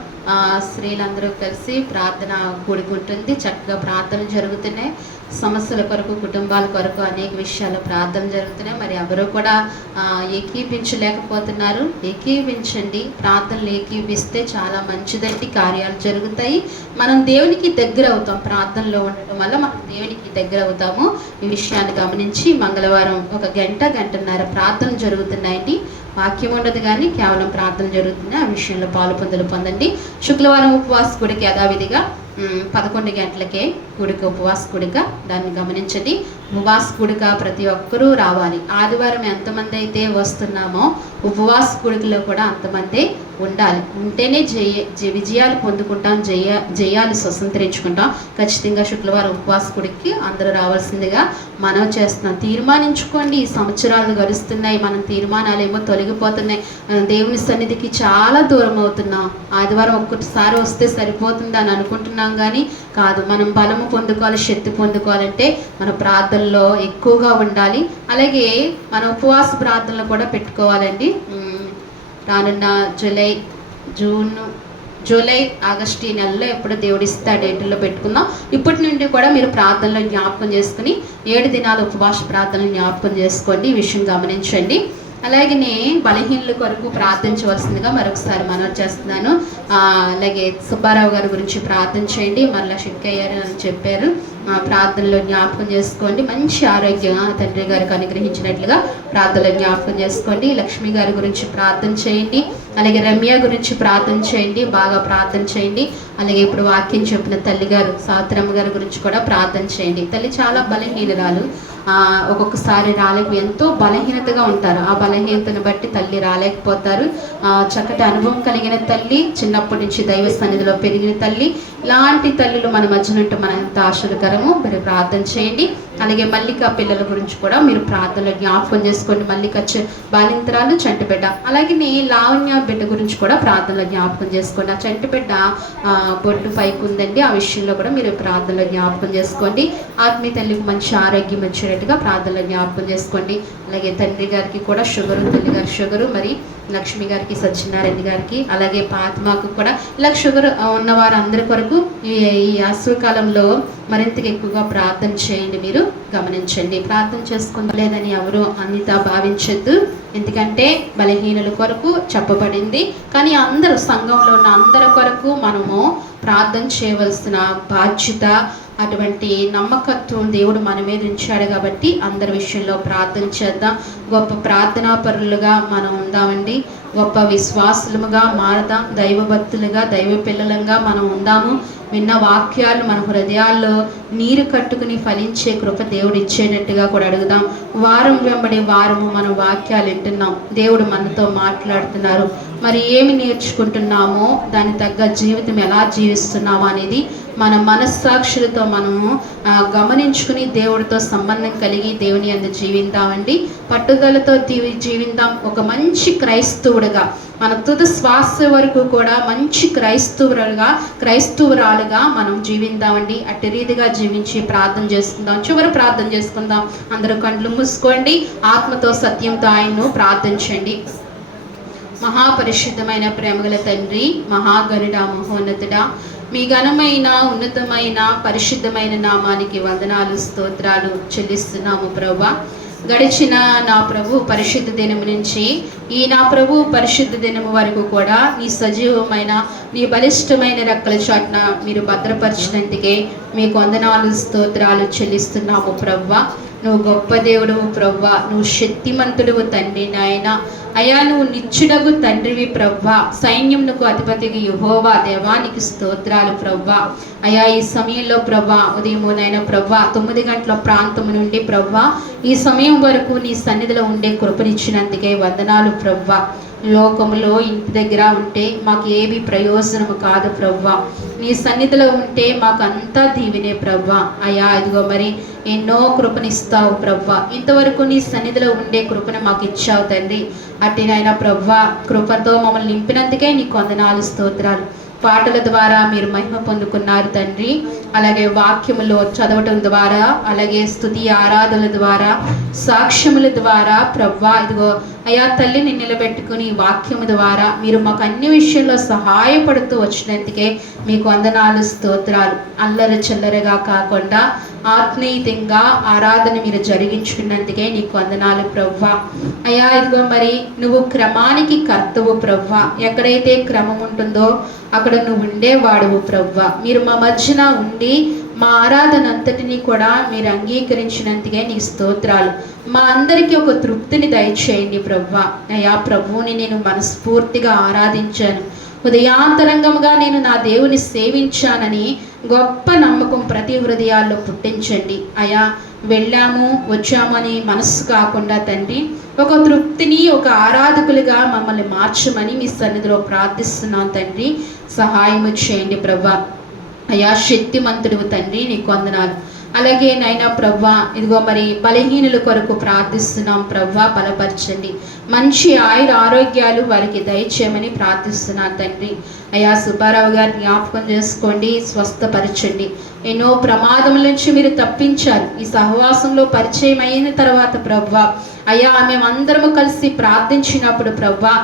స్త్రీలందరూ కలిసి ప్రార్థన కూడుకుంటుంది. చక్కగా ప్రార్థనలు జరుగుతున్నాయి. సమస్యల కొరకు, కుటుంబాల కొరకు అనేక విషయాలు ప్రార్థనలు జరుగుతున్నాయి. మరి ఎవరు కూడా ఏకీపించలేకపోతున్నారు. ఏకీపించండి. ప్రార్థనలు ఏకీపిస్తే చాలా మంచిదండి. కార్యాలు జరుగుతాయి. మనం దేవునికి దగ్గర అవుతాం. ప్రార్థనలో ఉండటం వల్ల మనం దేవునికి దగ్గర అవుతాము. ఈ విషయాన్ని గమనించి మంగళవారం 1 గంట, గంటన్నర ప్రార్థనలు జరుగుతున్నాయండి. వాక్యం ఉండదు కానీ కేవలం ప్రార్థనలు జరుగుతున్నాయి. ఆ విషయంలో పొందండి. శుక్రవారం ఉపవాస కూడిక యథావిధిగా 11 గంటలకే కూడిక, ఉపవాస కూడిక. దాన్ని గమనించండి. ఉపవాస కూడిక ప్రతి ఒక్కరూ రావాలి. ఆదివారం ఎంతమంది అయితే వస్తున్నామో ఉపవాస కూడికలో కూడా అంతమంది ఉండాలి. ఉంటేనే విజయాలు పొందుకుంటాం, జయాలు స్వతంత్రించుకుంటాం. ఖచ్చితంగా శుక్రవారం ఉపవాస కూడికి అందరూ రావాల్సిందిగా మనం చేస్తున్నాం. తీర్మానించుకోండి. ఈ సంవత్సరాలు గడుస్తున్నాయి, మనం తీర్మానాలు ఏమో తొలగిపోతున్నాయి. దేవుని సన్నిధికి చాలా దూరం అవుతున్నాం. ఆదివారం ఒక్కసారి వస్తే సరిపోతుంది అని అనుకుంటున్నాం కానీ కాదు. మనం బలము పొందుకోవాలి, శక్తి పొందుకోవాలంటే మన ప్రార్థనలో ఎక్కువగా ఉండాలి. అలాగే మన ఉపవాస ప్రార్థనలు కూడా పెట్టుకోవాలండి. రానున్న జూలై, ఆగస్టు ఈ నెలలో ఎప్పుడు దేవుడిస్తే ఆ డేట్లో పెట్టుకుందాం. ఇప్పటి నుండి కూడా మీరు ప్రార్థనలో జ్ఞాపకం చేసుకుని 7 దినాల ఉపవాస ప్రార్థనలు జ్ఞాపకం చేసుకోండి. ఈ విషయం గమనించండి. అలాగనే బలహీనుల కొరకు ప్రార్థించవలసిందిగా మరొకసారి మనం చేస్తున్నాను. అలాగే సుబ్బారావు గారి గురించి ప్రార్థన చేయండి. మరలా షిక్ అయ్యారు అని చెప్పారు. ప్రార్థనలో జ్ఞాపకం చేసుకోండి. మంచి ఆరోగ్యం తండ్రి గారికి అనుగ్రహించినట్లుగా ప్రార్థనలో జ్ఞాపకం చేసుకోండి. లక్ష్మి గారి గురించి ప్రార్థన చేయండి. అలాగే రమ్య గురించి ప్రార్థన చేయండి, బాగా ప్రార్థన చేయండి. అలాగే ఇప్పుడు వాక్యం చెప్పిన తల్లి గారు సావిత్రమ్మ గారి గురించి కూడా ప్రార్థన చేయండి. తల్లి చాలా బలహీనరాలు, ఒక్కొక్కసారి ఎంతో బలహీనతగా ఉంటారు. ఆ బలహీనతను బట్టి తల్లి రాలేకపోతారు. చక్కటి అనుభవం కలిగిన తల్లి, చిన్నప్పటి నుంచి దైవ సన్నిధిలో పెరిగిన తల్లి. ఇలాంటి తల్లులు మన మధ్యన ఉంటే మన ఎంత ఆశీర్వకరము. మీరు ప్రార్థన చేయండి. అలాగే మల్లిక పిల్లల గురించి కూడా మీరు ప్రార్థనలో జ్ఞాపకం చేసుకోండి. మల్లిక బాలింతరాలు, చంటిబిడ్డ. అలాగే లావణ్య బిడ్డ గురించి కూడా ప్రార్థనలో జ్ఞాపకం చేసుకోండి. ఆ చంటిబిడ్డ బొడ్డు పైకి ఉందండి, ఆ విషయంలో కూడా మీరు ప్రార్థనలో జ్ఞాపకం చేసుకోండి. ఆత్మీయ తల్లికి మంచి ఆరోగ్యం వచ్చేటట్టుగా ప్రార్థనలో జ్ఞాపకం చేసుకోండి. అలాగే తండ్రి గారికి కూడా షుగరు, తల్లి గారి షుగరు, మరి లక్ష్మి గారికి, సత్యనారాయణ గారికి, అలాగే పాత్మాకు కూడా ఇలా షుగర్ ఉన్న వారందరి కొరకు ఈ అసూకాలంలో మరింతగా ఎక్కువగా ప్రార్థన చేయండి. మీరు గమనించండి. ప్రార్థన చేసుకోలేదని ఎవరు అన్నిత భావించద్దు. ఎందుకంటే బలహీనుల కొరకు చెప్పబడింది. కానీ అందరూ సంఘంలో ఉన్న అందరి కొరకు మనము ప్రార్థన చేయవలసిన బాధ్యత, అటువంటి నమ్మకత్వం దేవుడు మన మీద ఉంచాడు. కాబట్టి అందరి విషయంలో ప్రార్థన చేద్దాం. గొప్ప ప్రార్థనా పరులుగా మనం ఉందామండి. గొప్ప విశ్వాసులుగా మారదాం. దైవభక్తులుగా, దైవ పిల్లలంగా మనం ఉందాము. విన్న వాక్యాలు మన హృదయాల్లో నీరు కట్టుకుని ఫలించే కృప దేవుడు ఇచ్చేటట్టుగా కూడా అడుగుదాం. వారం వెంబడి వారము మనం వాక్యాలు వింటున్నాం. దేవుడు మనతో మాట్లాడుతున్నారు. మరి ఏమి నేర్చుకుంటున్నామో దాని తగ్గ జీవితం ఎలా జీవిస్తున్నామో అనేది మన మనస్సాక్షులతో మనము గమనించుకుని దేవుడితో సంబంధం కలిగి దేవుని అందు జీవిద్దామండి. పట్టుదలతో జీవిద్దాం. ఒక మంచి క్రైస్తవుడుగా మన తుది శ్వాస వరకు కూడా మంచి క్రైస్తవురాలుగా మనం జీవిద్దామండి. అట్టి రీతిగా జీవించి ప్రార్థన చేసుకుందాం. చివరి ప్రార్థన చేసుకుందాం. అందరూ కళ్ళు మూసుకోండి. ఆత్మతో సత్యంతో ఆయన్ను ప్రార్థించండి. మహాపరిశుద్ధమైన ప్రేమగల తండ్రి, మహాగరుడ, మహోన్నతుడా, మీ ఘనమైన, ఉన్నతమైన, పరిశుద్ధమైన నామానికి వందనాలు, స్తోత్రాలు చెల్లిస్తున్నాము ప్రభువా. గడిచిన నా ప్రభు పరిశుద్ధ దినము నుంచి ఈ నా ప్రభు పరిశుద్ధ దినము వరకు కూడా నీ సజీవమైన, నీ బలిష్టమైన రెక్కల చాటున మీరు భద్రపరిచినందుకే మీకు వందనాలు, స్తోత్రాలు చెల్లిస్తున్నాము ప్రభువా. నువ్వు గొప్ప దేవుడువు ప్రభువా. నువ్వు శక్తిమంతుడువు తండ్రి నాయన. అయా నువ్వు నిత్యుడగు తండ్రివి ప్రవ్వా. సైన్యమునకు అధిపతికి యెహోవా దేవానికి స్తోత్రాలు ప్రవ్వా. అయా ఈ సమయంలో ప్రవ్వా, ఉదయమునైనా ప్రవ్వా 9 గంటల ప్రాంతం నుండి ప్రవ్వా ఈ సమయం వరకు నీ సన్నిధిలో ఉండే కృపనిచ్చినందుకే వందనాలు ప్రవ్వా. లోకములో ఇంటి దగ్గర ఉంటే మాకు ఏమి ప్రయోజనము కాదు ప్రవ్వా. నీ సన్నిధిలో ఉంటే మాకు అంతా దీవెనే ప్రవ్వా. అయా ఇదిగో మరి ఎన్నో కృపనిస్తావు ప్రవ్వా. ఇంతవరకు నీ సన్నిధిలో ఉండే కృపను మాకు ఇచ్చావు తండ్రి. అట్టినైనా ప్రవ్వా కృపతో మమ్మల్ని నింపినందుకే నీకు వందనాలు, స్తోత్రాలు. పాటల ద్వారా మీరు మహిమ పొందుకున్నారు తండ్రి. అలాగే వాక్యములో చదవటం ద్వారా, అలాగే స్తుతి ఆరాధనల ద్వారా, సాక్ష్యముల ద్వారా ప్రవ్వా ఇదిగో అయా తల్లిని నిలబెట్టుకుని వాక్యము ద్వారా మీరు మాకు అన్ని విషయంలో సహాయపడుతూ వచ్చినందుకే మీకు వందనాలు, స్తోత్రాలు. అల్లరి చిల్లరగా కాకుండా ఆత్మీయంగా ఆరాధన మీరు జరిగించుకున్నందుకే నీకు వందనాలు ప్రవ్వా. అయా ఇదిగో మరి నువ్వు క్రమానికి కర్తవు ప్రవ్వా. ఎక్కడైతే క్రమం ఉంటుందో అక్కడ నువ్వు ఉండేవాడువు ప్రవ్వా. మీరు మా మధ్యన ఉండి మా ఆరాధన అంతటినీ కూడా మీరు అంగీకరించినందుకే నీ స్తోత్రాలు. మా అందరికీ ఒక తృప్తిని దయచేయండి ప్రవ్వా. అయా ప్రభువుని నేను మనస్ఫూర్తిగా ఆరాధించాను, ఉదయాంతరంగముగా నేను నా దేవుని సేవించానని గొప్ప నమ్మకం ప్రతి హృదయాల్లో పుట్టించండి. అయా వెళ్ళాము వచ్చామని మనస్సు కాకుండా తండ్రి ఒక తృప్తిని, ఒక ఆరాధకులుగా మమ్మల్ని మార్చమని మీ సన్నిధిలో ప్రార్థిస్తున్నాం తండ్రి. సహాయము చేయండి ప్రవ్వా. అయా శక్తిమంతుడు తండ్రి నీకు వందనాలు. అలాగే నైనా ప్రవ్వా ఇదిగో మరి బలహీనుల కొరకు ప్రార్థిస్తున్నాం ప్రవ్వా. బలపరచండి, మంచి ఆరోగ్యాలు వారికి దయచేయమని ప్రార్థిస్తున్నాను తండ్రి. అయా సుబ్బారావు గారు జ్ఞాపకం చేసుకోండి, స్వస్థపరచండి. ఎన్నో ప్రమాదముల నుంచి మీరు తప్పించారు. ఈ సహవాసంలో పరిచయం అయిన తర్వాత ప్రవ్వా అయా మేమందరము కలిసి ప్రార్థించినప్పుడు ప్రవ్వా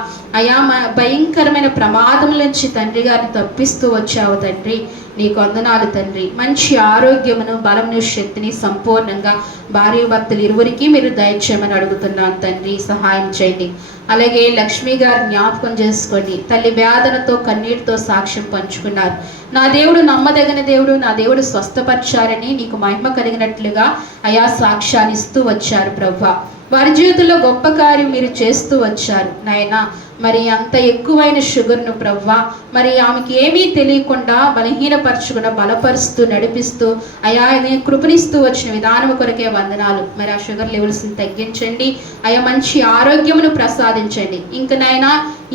అయా భయంకరమైన ప్రమాదముల నుంచి తండ్రి గారిని తప్పిస్తూ వచ్చావు తండ్రి. నీకు వందనాలు తండ్రి. మంచి ఆరోగ్యమును, బలమును, శక్తిని సంపూర్ణంగా భార్య భర్తలు ఇరువురికి మీరు దయచేయమని అడుగుతున్నాను తండ్రి. సహాయం చేయండి. అలాగే లక్ష్మి గారు జ్ఞాపకం చేసుకోండి. తల్లి వేదనతో కన్నీటితో సాక్ష్యం పంచుకున్నారు. నా దేవుడు నమ్మదగిన దేవుడు, నా దేవుడు స్వస్థపరిచారని నీకు మహిమ కలిగినట్లుగా అయా సాక్ష్యాన్ని ఇస్తూ వచ్చారు ప్రభువా. వారి జీవితంలో గొప్ప కార్యం మీరు చేస్తూ వచ్చారు నాయన. మరి అంత ఎక్కువైన షుగర్ను ప్రభువా, మరి ఆమెకి ఏమీ తెలియకుండా బలహీనపరచుకున్న బలపరుస్తూ నడిపిస్తూ అయా కృపణిస్తూ వచ్చిన విధానం కొరకే వందనాలు. మరి ఆ షుగర్ లెవెల్స్ని తగ్గించండి, అయా మంచి ఆరోగ్యమును ప్రసాదించండి. ఇంక నాయన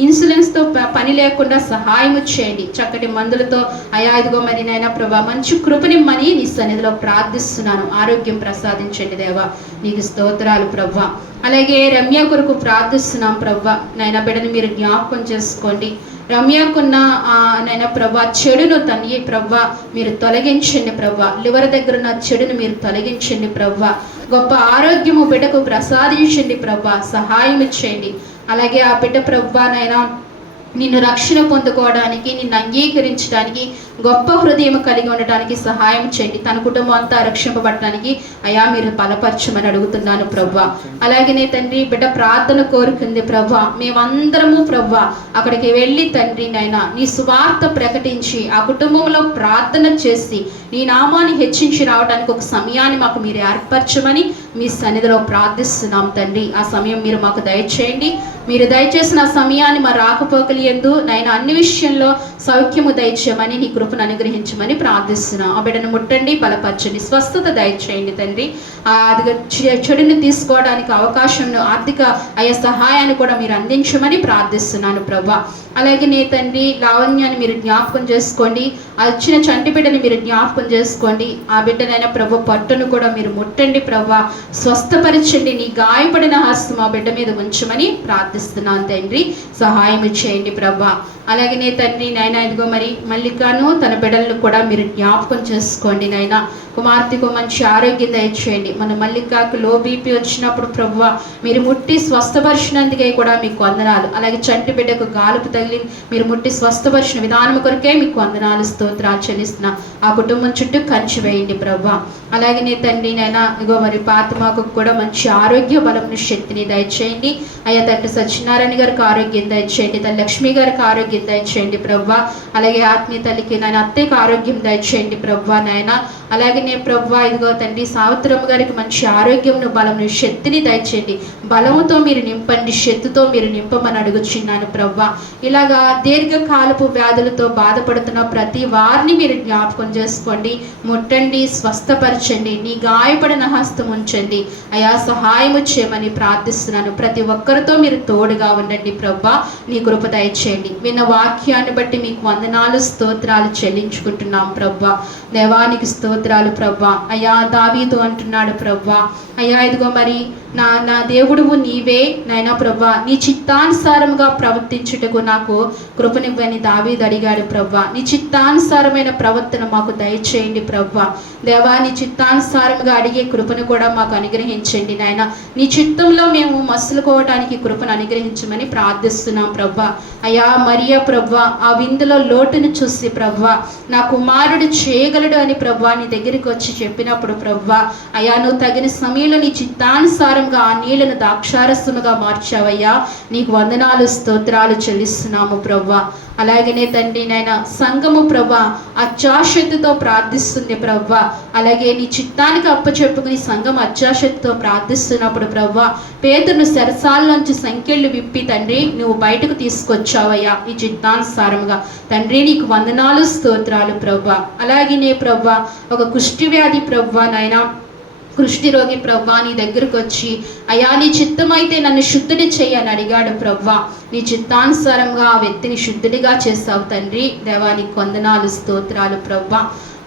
ఇన్సులిన్స్తో పని లేకుండా సహాయము చేయండి. చక్కటి మందులతో అయా ఇదిగో మరి నాయన ప్రభా మంచి కృపనిమ్మని నీ సన్నిధిలో ప్రార్థిస్తున్నాను. ఆరోగ్యం ప్రసాదించండి దేవా, నీకు స్తోత్రాలు ప్రభా. అలాగే రమ్య కొరకు ప్రార్థిస్తున్నాం ప్రభా. నాయన బిడ్డని మీరు జ్ఞాపకం చేసుకోండి. రమ్యకున్న నాయన ప్రభా చెడును తన్ని ప్రభా మీరు తొలగించండి ప్రభా. లివర్ దగ్గర ఉన్న చెడును మీరు తొలగించండి ప్రభా. గొప్ప ఆరోగ్యము బిడ్డకు ప్రసాదించండి ప్రభా. సహాయం చేయండి. అలాగే ఆ బిడ్డ ప్రభా నైనా నిన్ను రక్షణ పొందుకోవడానికి, నిన్ను అంగీకరించడానికి, గొప్ప హృదయం కలిగి ఉండటానికి సహాయం చేయండి. తన కుటుంబం అంతా రక్షింపబడటానికి అయా మీరు బలపరచమని అడుగుతున్నాను ప్రభా. అలాగనే తండ్రి బిడ్డ ప్రార్థన కోరుకుంది ప్రభా. మేమందరము ప్రభా అక్కడికి వెళ్ళి తండ్రి నైనా నీ సువార్త ప్రకటించి ఆ కుటుంబంలో ప్రార్థన చేసి నీ నామాన్ని హెచ్చించి రావడానికి ఒక సమయాన్ని మాకు మీరు ఏర్పరచమని మీ సన్నిధిలో ప్రార్థిస్తున్నాం తండ్రి. ఆ సమయం మీరు మాకు దయచేయండి. మీరు దయచేసిన సమయాన్ని మా రాకపోకలి యందు నైనా అన్ని విషయంలో సౌఖ్యము దయచేయమని నీ కృపను అనుగ్రహించమని ప్రార్థిస్తున్నాం. ఆ బిడ్డను ముట్టండి, బలపరచండి, స్వస్థత దయచేయండి తండ్రి. అది చెడుని తీసుకోవడానికి అవకాశంను, ఆర్థిక అయ్యే సహాయాన్ని కూడా మీరు అందించమని ప్రార్థిస్తున్నాను ప్రభా. అలాగే నీ తండ్రి లావణ్యాన్ని మీరు జ్ఞాపకం చేసుకోండి. ఆ వచ్చిన చంటి బిడ్డని మీరు జ్ఞాపకం చేసుకోండి. ఆ బిడ్డనైనా ప్రభు పట్టును కూడా మీరు ముట్టండి ప్రభా. స్వస్థపరచండి. నీ గాయపడిన హస్తం ఆ బిడ్డ మీద ఉంచమని ప్రార్థిస్తున్నాను తండ్రి. సహాయం చేయండి ప్రభా. అలాగే నీ తండ్రి నాయన ఇదిగో మరి మల్లికాను తన బిడ్డలను కూడా మీరు జ్ఞాపకం చేసుకోండి నాయన. కుమార్తెకు మంచి ఆరోగ్యం దయచేయండి. మన మల్లికాకు లో బీపీ వచ్చినప్పుడు ప్రభువా మీరు ముట్టి స్వస్థపరిచినందుకే కూడా మీకు వందనాలు. అలాగే చంటి బిడ్డకు గాలుపు తగిలి మీరు ముట్టి స్వస్థపరిచిన విధానం కొరకే మీకు వందనాలు, స్తోత్రాలు చెల్లిస్తున్నా. ఆ కుటుంబం చుట్టూ కంచి వేయండి ప్రభా. అలాగే నీ తండ్రి నైనా ఇగో మరి పాతమాకు కూడా మంచి ఆరోగ్య బలమును శక్తిని దయచేయండి. అయ్యా తండ్రి సత్యనారాయణ గారికి ఆరోగ్యం దయచేయండి. తల్లి లక్ష్మి గారికి ఆరోగ్యం దయచేయండి ప్రభా. అలాగే ఆత్మీయ తల్లికి నాయన అత్తయ్యకి ఆరోగ్యం దయచేయండి ప్రభా నాయన. అలాగే నేను ప్రభా ఇదిగో తండ్రి సావిత్రమ్మ గారికి మంచి ఆరోగ్యంను, బలమును, శక్తిని దయచేయండి. బలముతో మీరు నింపండి, శక్తితో మీరు నింపమని అడుగుచున్నాను ప్రభా. ఇలాగా దీర్ఘకాలపు వ్యాధులతో బాధపడుతున్న ప్రతి వారిని మీరు జ్ఞాపకం చేసుకోండి, ముట్టండి, స్వస్థపరచండి. నీ గాయపడిన హస్తం ఉంచండి అయా. సహాయము చేయమని ప్రార్థిస్తున్నాను. ప్రతి ఒక్కరితో మీరు తోడుగా ఉండండి ప్రభా. నీ కృప దయచేయండి. విన్న వాక్యాన్ని బట్టి మీకు వందనాలు, స్తోత్రాలు చెల్లించుకుంటున్నాం ప్రభా. దేవానికి స్తోత్రాలు ప్రభా. అయ్యా దావీదు అంటున్నాడు ప్రభా అయ్యా ఇదిగో మరి నా దేవుడువు నీవే నాయనా ప్రభా. నీ చిత్తానుసారముగా ప్రవర్తించుటకు నాకు కృపనివ్వని దావీదు అడిగాడు ప్రభా. నీ చిత్తానుసారమైన ప్రవర్తన మాకు దయచేయండి ప్రభా. దేవా నీ చిత్తానుసారముగా అడిగే కృపను కూడా మాకు అనుగ్రహించండి నాయన. నీ చిత్తంలో మేము మసులుకోవడానికి కృపను అనుగ్రహించమని ప్రార్థిస్తున్నాం ప్రభా. అయ్యా మరియా ప్రభా ఆ విందులో లోటును చూసి ప్రభా నా కుమారుడు చేయగలడు అని ప్రభా నీ దగ్గరికి వచ్చి చెప్పినప్పుడు ప్రభా అయ్యా నువ్వు తగిన సమయంలో నీ చిత్తానుసారంగా ఆ నీళ్లను ద్రాక్షారసముగా మార్చావయ్యా. నీకు వందనాలు, స్తోత్రాలు చెల్లిస్తున్నాము ప్రభా. అలాగనే తండ్రి నాయన సంఘము ప్రభా అత్యాశక్తితో ప్రార్థిస్తుంది ప్రభా. అలాగే నీ చిత్తానికి అప్పచెప్పుకుని సంఘం అత్యాశక్తితో ప్రార్థిస్తున్నప్పుడు ప్రభా పేతురును చెరసాలలోంచి సంకెళ్ళు విప్పి తండ్రి నువ్వు బయటకు తీసుకొచ్చావయ్యా నీ చిత్తానుసారముగా. తండ్రి నీకు వందనాలు, స్తోత్రాలు ప్రభా. అలాగనే ప్రభా ఒక కుష్టి వ్యాధి ప్రభా నాయన కుష్టి రోగి ప్రభా నీ దగ్గరకు వచ్చి అయ్యా నీ చిత్తమైతే నన్ను శుద్ధుని చేయని అడిగాడు ప్రభా. నీ చిత్తానుసారంగా ఆ వ్యక్తిని శుద్ధుడిగా చేస్తావు తండ్రి. దేవా నీకు వందనాలు, స్తోత్రాలు ప్రభా.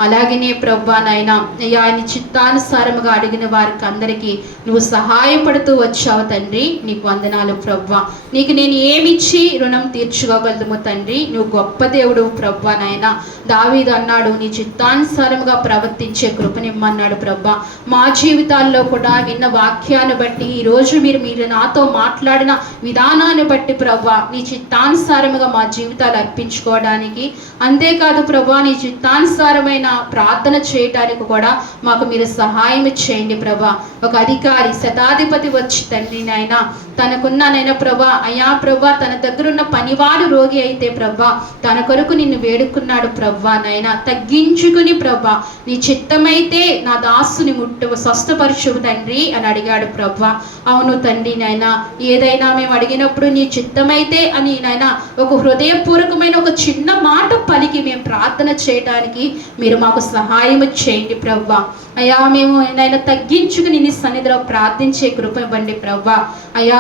అలాగనే ప్రభా నాయన అయ్యా నీ చిత్తానుసారముగా అడిగిన వారికి అందరికీ నువ్వు సహాయపడుతూ వచ్చావు తండ్రి. నీకు వందనాలు ప్రభా. నీకు నేను ఏమిచ్చి రుణం తీర్చుకోగలము తండ్రి. నువ్వు గొప్ప దేవుడు ప్రభా నాయన. దావీదు అన్నాడు, నీ చిత్తానుసారముగా ప్రవర్తించే కృపనిమ్మన్నాడు ప్రభా. మా జీవితాల్లో కూడా విన్న వాక్యాన్ని బట్టి ఈరోజు మీరు నాతో మాట్లాడిన విధానాన్ని బట్టి ప్రభా నీ చిత్తానుసారముగా మా జీవితాలు అర్పించుకోవడానికి, అంతేకాదు ప్రభా నీ చిత్తానుసారమైన ప్రార్థన చేయడానికి కూడా మాకు మీరు సహాయం చేయండి ప్రభా. ఒక అధికారి శతాధిపతి వచ్చి తండ్రి నాయన తనకున్న నైనా ప్రభా అయా ప్రభా తన దగ్గరున్న పనివాడు రోగి అయితే ప్రభా తన కొరకు నిన్ను వేడుకున్నాడు ప్రభా నాయన. తగ్గించుకుని ప్రభా నీ చిత్తమైతే నా దాసుని స్వస్థపరచువు తండ్రి అని అడిగాడు ప్రభా. అవును తండ్రి నాయన, ఏదైనా మేము అడిగినప్పుడు నీ చిత్తమైతే అని నాయన ఒక హృదయపూర్వకమైన ఒక చిన్న మాట పలికి మేము ప్రార్థన చేయడానికి మీరు మాకు సహాయం చేయండి ప్రభా. అయా మేము నాయన తగ్గించుకుని నీ సన్నిధిలో ప్రార్థించే కృప ఇవ్వండి ప్రభా. అయా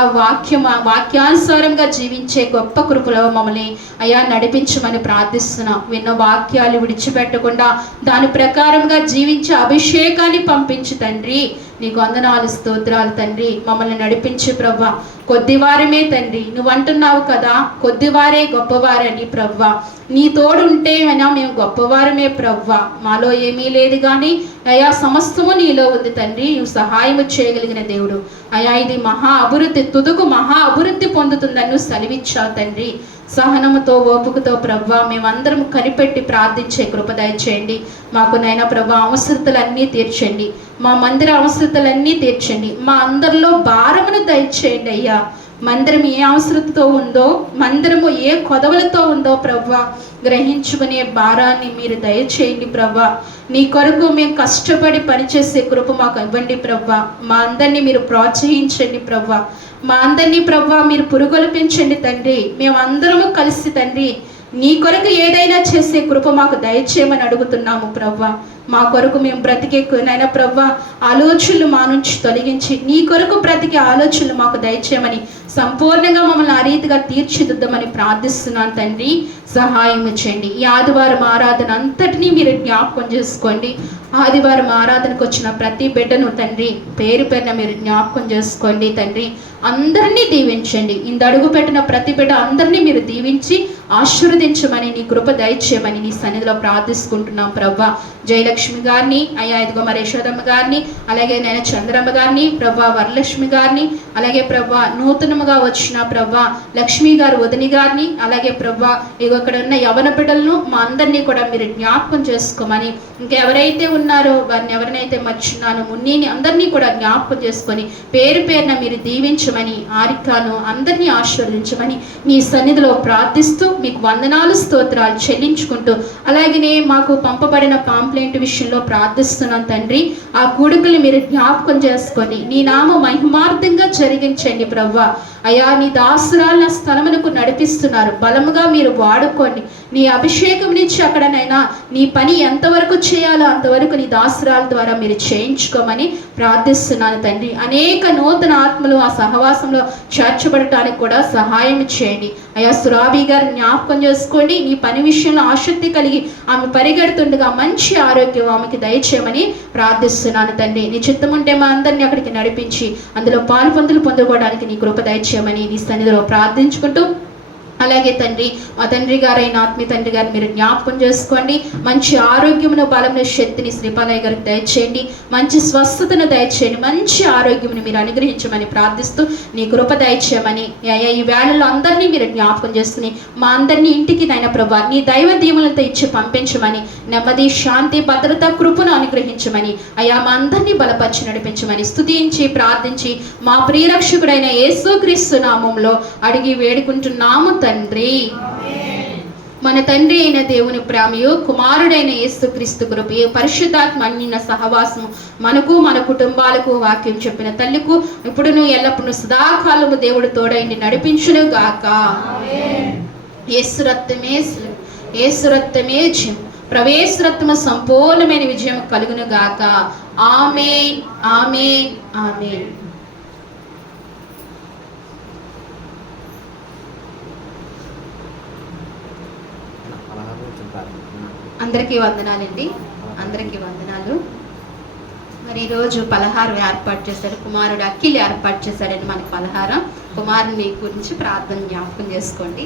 వాక్యానుసారంగా జీవించే గొప్ప కృపలో మమ్మల్ని అయా నడిపించమని ప్రార్థిస్తున్నాం. విన్న వాక్యాలు విడిచిపెట్టకుండా దాని ప్రకారంగా జీవించే అభిషేకాన్ని పంపించు తండ్రి. నీకు వందనాలు స్తోత్రాలు తండ్రి. మమ్మల్ని నడిపించు ప్రభా. కొద్దివారమే తండ్రి, నువ్వు అంటున్నావు కదా కొద్దివారే గొప్పవారని ప్రభా. నీ తోడు ఉంటే అయినా మేము గొప్పవారమే ప్రభా. మాలో ఏమీ లేదు కానీ అయా సమస్తము నీలో ఉంది తండ్రి. నువ్వు సహాయం చేయగలిగిన దేవుడు అయా. ఇది మహా అభివృద్ధి, తుదుకు మహా అభివృద్ధి పొందుతుందని నువ్వు సెలవిచ్చావు తండ్రి. సహనముతో ఓపికతో ప్రభా మేమందరం కనిపెట్టి ప్రార్థించే కృప దయచేయండి మాకు నైనా ప్రభా. అవసరతలన్నీ తీర్చండి, మా మందిర అవసరతలన్నీ తీర్చండి. మా అందరిలో భారమును దయచేయండి అయ్యా. మందిరం ఏ అవసరతతో ఉందో, మందిరము ఏ కొదవలతో ఉందో ప్రభా గ్రహించుకునే భారాన్ని మీరు దయచేయండి ప్రభా. నీ కొరకు మేము కష్టపడి పనిచేసే కృప మాకు ఇవ్వండి ప్రభా. మా అందరినీ మీరు ప్రోత్సహించండి ప్రభా. మా అందరినీ ప్రభా మీరు పురుగొల్పించండి తండ్రి. మేమందరము కలిసి తండ్రి నీ కొరకు ఏదైనా చేసే కృప మాకు దయచేయమని అడుగుతున్నాము ప్రభా. మా కొరకు మేము బ్రతికే నైనా ప్రభా ఆలోచనలు మా నుంచి తొలగించి నీ కొరకు బ్రతికే ఆలోచనలు మాకు దయచేయమని సంపూర్ణంగా మమ్మల్ని ఆ రీతిగా తీర్చిదిద్దామని ప్రార్థిస్తున్నాను తండ్రి. సహాయం చేయండి. ఈ ఆదివారం ఆరాధన అంతటినీ మీరు జ్ఞాపకం చేసుకోండి. ఆదివారం ఆరాధనకు వచ్చిన ప్రతి బిడ్డను తండ్రి పేరు పేరున మీరు జ్ఞాపకం చేసుకోండి తండ్రి. అందరినీ దీవించండి. ఇంత అడుగు పెట్టిన ప్రతి బిడ్డ అందరినీ మీరు దీవించి ఆశీర్వదించమని నీ కృప దయచేయమని నీ సన్నిధిలో ప్రార్థిస్తుంటున్నాం ప్రభా. జయలక్ష్మి గారిని అయ్యా ఇదిగో మరి యశోదమ్మ గారిని, అలాగే నేను చంద్రమ్మ గారిని ప్రభా, వరలక్ష్మి గారిని, అలాగే ప్రభా నూతనముగా వచ్చిన ప్రభా లక్ష్మి గారు వదిని గారిని, అలాగే ప్రభా ఇగో ఇక్కడ ఉన్న యవన బిడ్డలను మా అందరినీ కూడా మీరు జ్ఞాపకం చేసుకోమని, ఇంకెవరైతే ఉన్నారో వారిని ఎవరినైతే మర్చున్నానో మున్నీని అందరినీ కూడా జ్ఞాపకం చేసుకొని పేరు పేరున మీరు దీవించమని, ఆరికాను అందరినీ ఆశీర్వదించమని నీ సన్నిధిలో ప్రార్థిస్తూ మీకు వందనాలు స్తోత్రాలు చెల్లించుకుంటూ, అలాగనే మాకు పంపబడిన పాంప్లెంట్ విషయంలో ప్రార్థిస్తున్నాం తండ్రి. ఆ కూడుకులు మీరు జ్ఞాపకం చేసుకొని నీ నామ మహిమార్థంగా జరిగించండి ప్రభా. అయా నీ దాసురాలు నా స్థలమునకు నడిపిస్తున్నారు, బలముగా మీరు వాడుకోండి. నీ అభిషేకం నుంచి అక్కడనైనా నీ పని ఎంతవరకు చేయాలో అంతవరకు నీ దాసురాల ద్వారా మీరు చేయించుకోమని ప్రార్థిస్తున్నాను తండ్రి. అనేక నూతన ఆత్మలు ఆ సహవాసంలో చేర్చబడటానికి కూడా సహాయం చేయండి అయా. సురాబి గారు జ్ఞాపకం చేసుకోండి. నీ పని విషయంలో ఆసక్తి కలిగి ఆమె పరిగెడుతుండగా మంచి ఆరోగ్యం ఆమెకి దయచేయమని ప్రార్థిస్తున్నాను తండ్రి. నీ చిత్తం ఉంటే మా అందరినీ అక్కడికి నడిపించి అందులో పాల్పొందులు పొందుకోవడానికి నీ కృప దయచేయమని నీ సన్నిధిలో ప్రార్థించుకుంటూ, అలాగే తండ్రి మా తండ్రి గారైన ఆత్మీయ తండ్రి గారిని మీరు జ్ఞాపకం చేసుకోండి. మంచి ఆరోగ్యమును బలమును శక్తిని శ్రీపాలయ్య గారికి దయచేయండి. మంచి స్వస్థతను దయచేయండి. మంచి ఆరోగ్యమును మీరు అనుగ్రహించమని ప్రార్థిస్తూ నీ కృప దయచేయమని ఈ వేళల్లో అందరినీ మీరు జ్ఞాపకం చేసుకుని మా అందరినీ ఇంటికి నైనా ప్రభా నీ దైవ దీవులతో ఇచ్చి పంపించమని, నెమ్మది శాంతి భద్రత కృపను అనుగ్రహించమని అయా మా అందరినీ బలపరిచి నడిపించమని స్తుతించి ప్రార్థించి మా ప్రియరక్షకుడైన యేసుక్రీస్తు నామములో అడిగి వేడుకుంటున్నాము తండ్రి. మన తండ్రి అయిన దేవుని ప్రేమయు కుమారుడైన యేసుక్రీస్తు కృపయు పరిశుద్ధాత్మ అన్నిన సహవాసము మనకు మన కుటుంబాలకు వాక్యం చెప్పిన తల్లికు ఇప్పుడును ఎల్లప్పుడూ సదాకాలము దేవుడు తోడైండి నడిపించును గాక. యేసు రక్తమే జయం, ప్రవేశ రక్తము సంపూర్ణమైన విజయం కలుగును గాక. ఆమేన్, ఆమేన్, ఆమేన్. అందరికీ వందనాలండి. అందరికీ వందనాలు. మరి ఈరోజు పలహారం ఏర్పాటు చేశాడు, కుమారుడు అఖిల్ ఏర్పాటు చేశాడని మనకి పలహారం. కుమారుని గురించి ప్రార్థన జ్ఞాపకం చేసుకోండి.